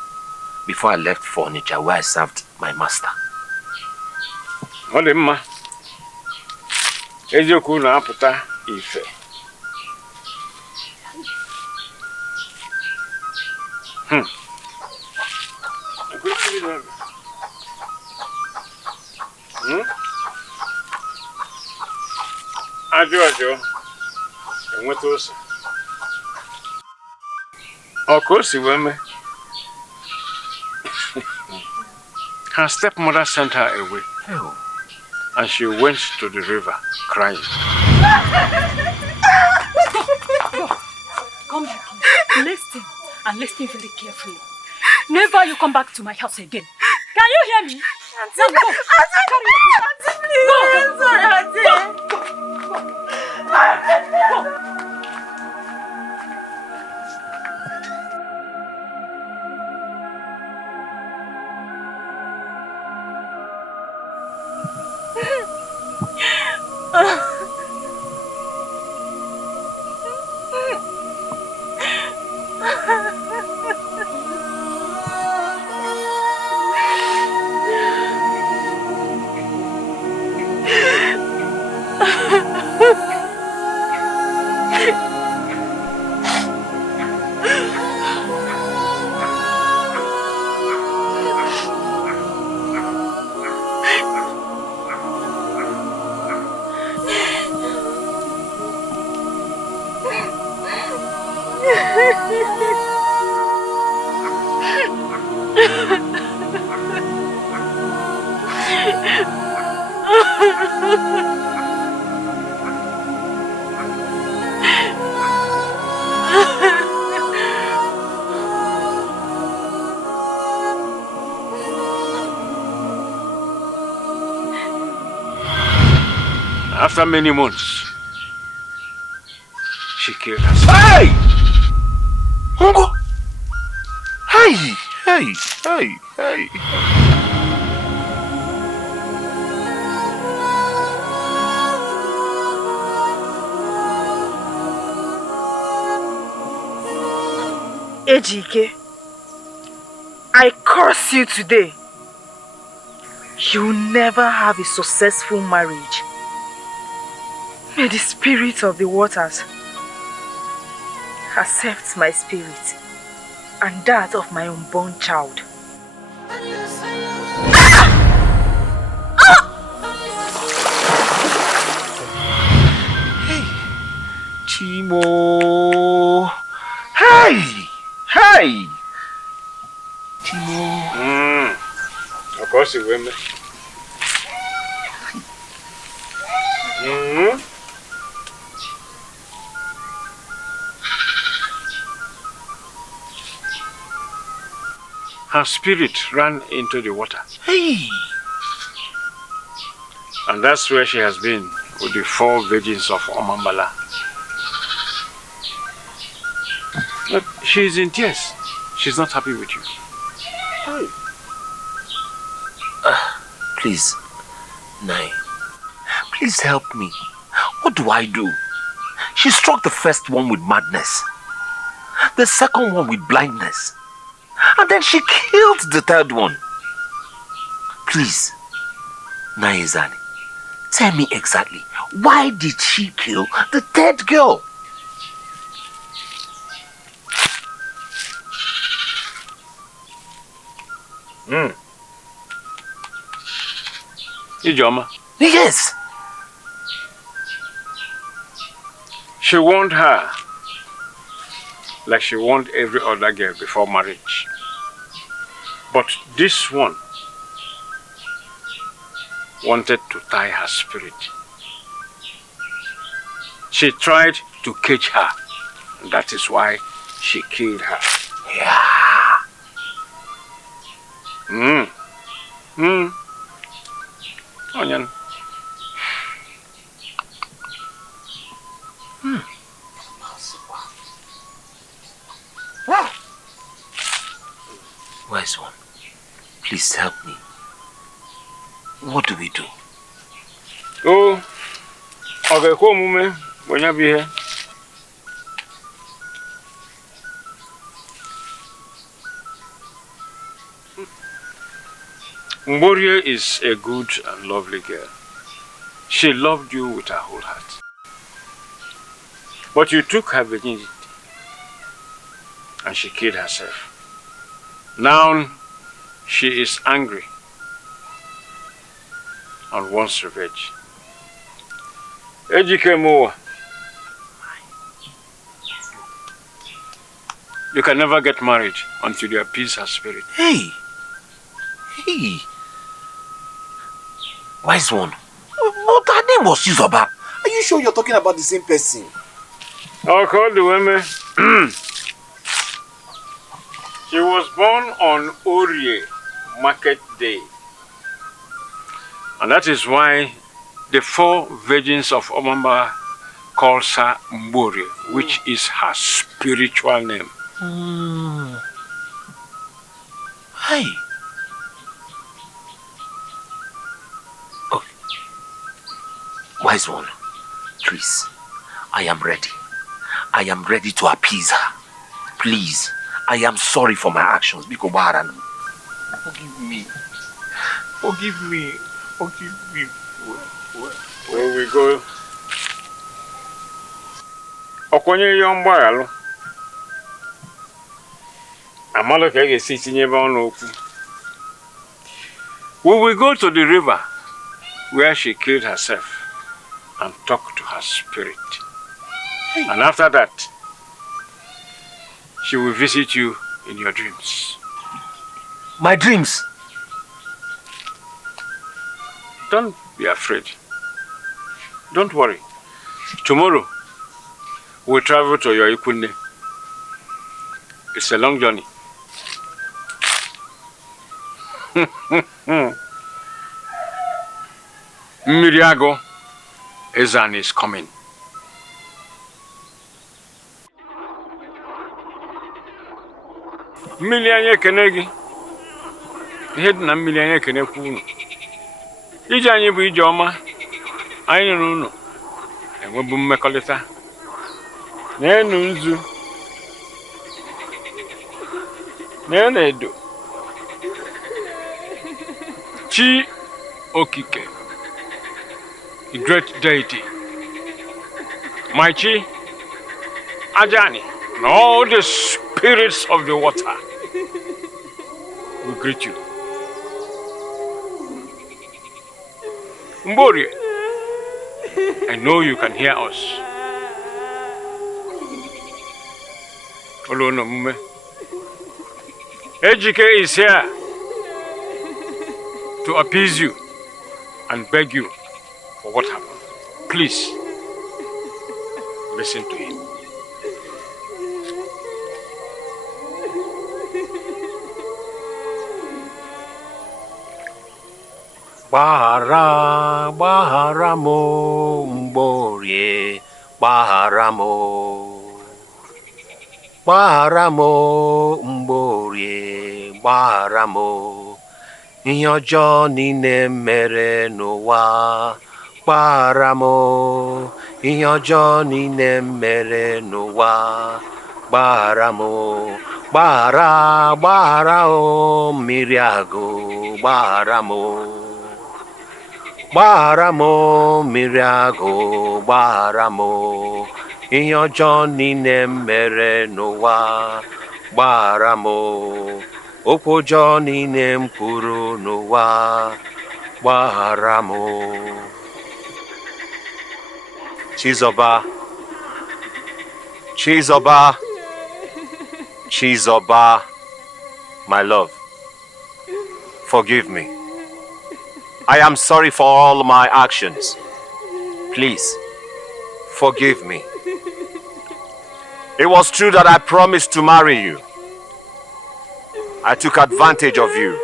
before I left for Onitsha, where I served my master. Olimma. Ejoku na aputa ife. Ajo. And what else? Of course, you will. Her stepmother sent her away. Oh. And she went to the river crying. Come back here. Listen, and listen very carefully. Never you come back to my house again. Can you hear me? Auntie, go. Auntie, After many months, she killed herself. Hey! Ungo! Hey! Ejike, I curse you today. You'll never have a successful marriage. May the spirit of the waters accept my spirit and that of my unborn child. Chimo! Hey! Chimo! Of course you will. Her spirit ran into the water. Hey! And that's where she has been with the 4 virgins of Omambala. Look, she's in tears. She's not happy with you. Hey! Please, Nai, please help me. What do I do? She struck the first one with madness, the second one with blindness, and then she killed the third one. Please, Naizani, tell me exactly, why did she kill the third girl? Ijoma? Yes. She warned her like she warned every other girl before marriage. But this one wanted to tie her spirit. She tried to cage her. And that is why she killed her. Yeah. Onion. Wise one, please help me. What do we do? Oh, okay, come on, when you be here. Mborie is a good and lovely girl. She loved you with her whole heart. But you took her virginity and she killed herself. Now she is angry and wants revenge. Ejike Moa. You can never get married until you appease her spirit. Hey! Hey! Wise one. But her name was Chizoba. Are you sure you're talking about the same person? I'll call the women. She was born on Orie Market Day. And that is why the 4 virgins of Omamba calls her Mbori, which is her spiritual name. Hey. Oh. Wise one, please, I am ready. I am ready to appease her. Please, I am sorry for my actions. Forgive me. Forgive me. Forgive me. Where we go? Okonye yombalo. Amalo kege sitting on oku. We will go to the river where she killed herself and talk to her spirit. And after that, she will visit you in your dreams. My dreams? Don't be afraid. Don't worry. Tomorrow, we'll travel to your Ikunne. It's a long journey. Miriago, Ezan is coming. Milianye kenegi. Head na milianye keneku. Ijanye bu ijoma. Anyị n'ụlọ enwebu mmekọrịta n'enu nzu n'enu edo Chi Okike, the great deity, my Chi Ajani, and all the spirits of the water will greet you. Mbori, I know you can hear us. Olono mume. Ejike is here to appease you and beg you for what happened. Please, listen to him. Bahara mo Mborie, Bahara mo Mborie, Bahara mo ihe ọjọọ niile mere n'ụwa. Bahara mo ihe ọjọọ niile mere n'ụwa. Bahara mo, Bahara o mmiri agụ. Bahara mo mmiri agụ. Bahara mo ihe ọjọọ niile mere n'ụwa. Bahara mo okwu ọjọọ niile m kwuru n'ụwa. Bahara mo. Chizoba, Chizoba, Chizoba, my love, forgive me. I am sorry for all my actions. Please, forgive me. It was true that I promised to marry you. I took advantage of you.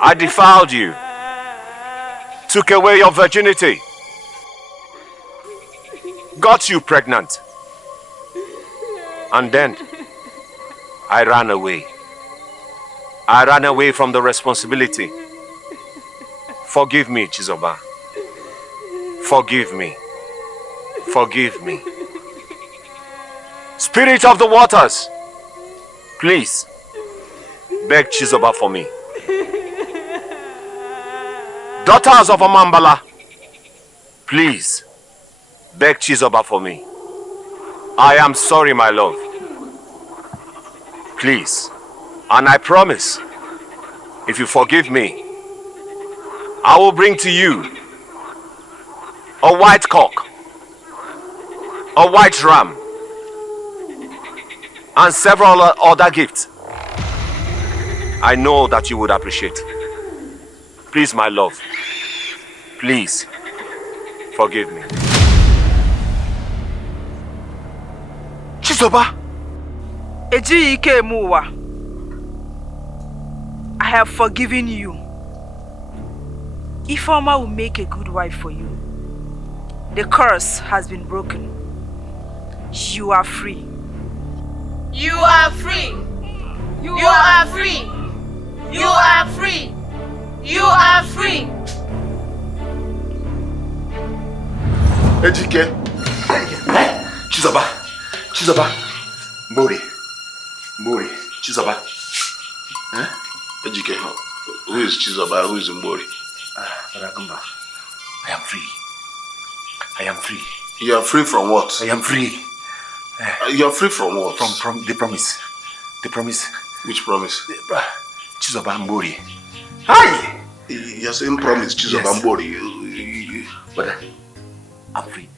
I defiled you. Took away your virginity. Got you pregnant. And then I ran away. I ran away from the responsibility. Forgive me, Chizoba. Forgive me. Forgive me. Spirit of the waters, please, beg Chizoba for me. Daughters of Amambala, please, beg Chizoba for me. I am sorry, my love. Please, and I promise, if you forgive me, I will bring to you a white cock, a white ram, and several other gifts, I know that you would appreciate. Please, my love, please forgive me. Chizoba, Ejike Muwa, I have forgiven you. Ifeoma will make a good wife for you. The curse has been broken. You are free. You are free. You are free. You are free. You are free. Ejike. Chizoba. Mbori. Chizoba. Huh? Ejike. Who is Chizoba? Who is Mbori? Baragumba, I am free. I am free. You are free from what? I am free. You are free from what? From the promise. The promise. Which promise? Chizoba Mbori. Hi! You're saying promise, Chizoba Mbori. But I'm free.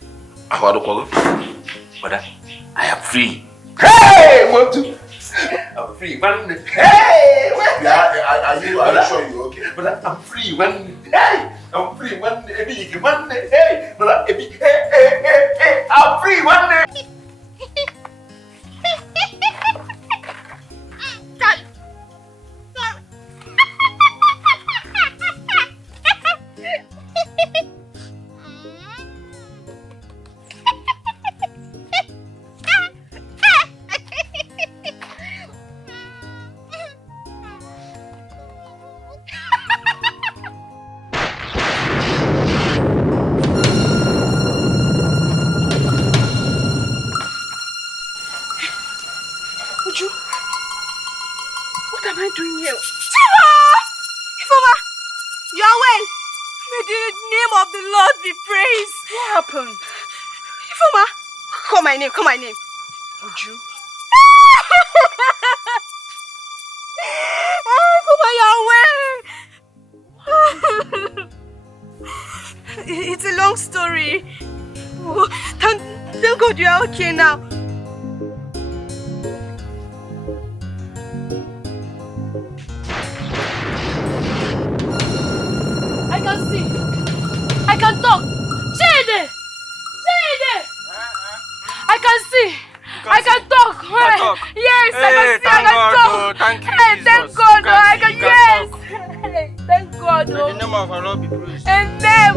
But I am free. Hey! What to? I'm free, man. Hey! Are you sure you're okay? But I'm free, man. Hey! I'm free, man. Hey! But hey! I'm free, man. What am I doing here? Ifeoma! You are well! May the name of the Lord be praised! What happened? Ifeoma! Call my name, Uju. Ifeoma, you are well! It's a long story. Oh, thank God you are okay now. I can see. I can talk. Chide! I can see. I can talk. Yes, I can see. I can talk. Thank you, Hey, thank Jesus. God. You I can can. see, you Yes. can Hey, thank God. May the name of our Lord be praised. And them.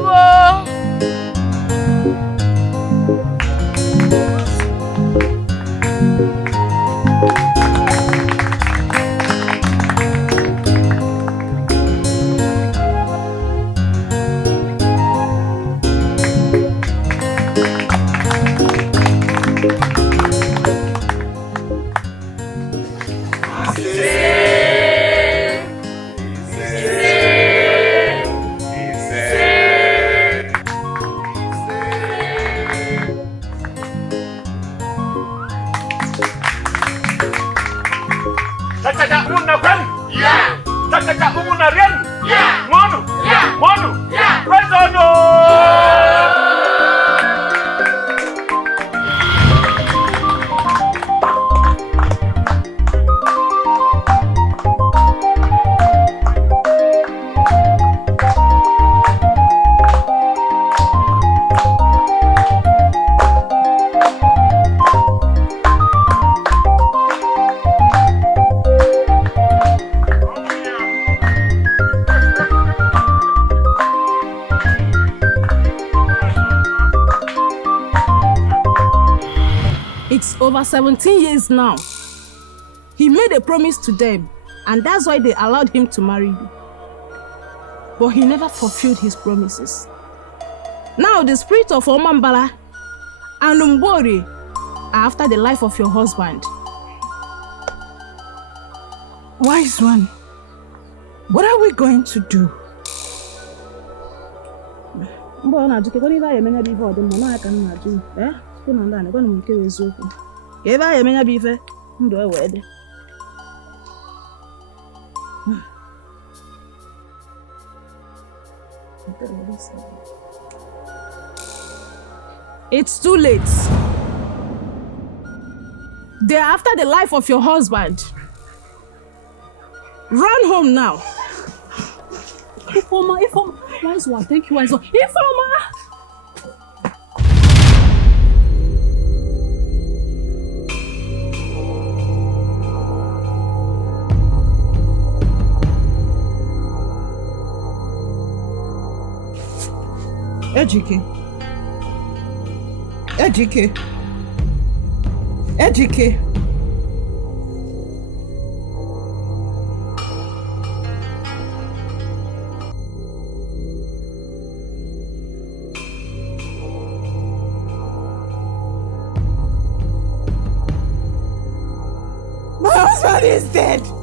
It's over 17 years now. He made a promise to them, and that's why they allowed him to marry you. But he never fulfilled his promises. Now the spirit of Omambala and Mbori are after the life of your husband. Wise one, what are we going to do? It's too late. They're after the life of your husband. Run home now. Ifeoma, wise one, thank you, wise one. Ifeoma! Ejike. My husband is dead.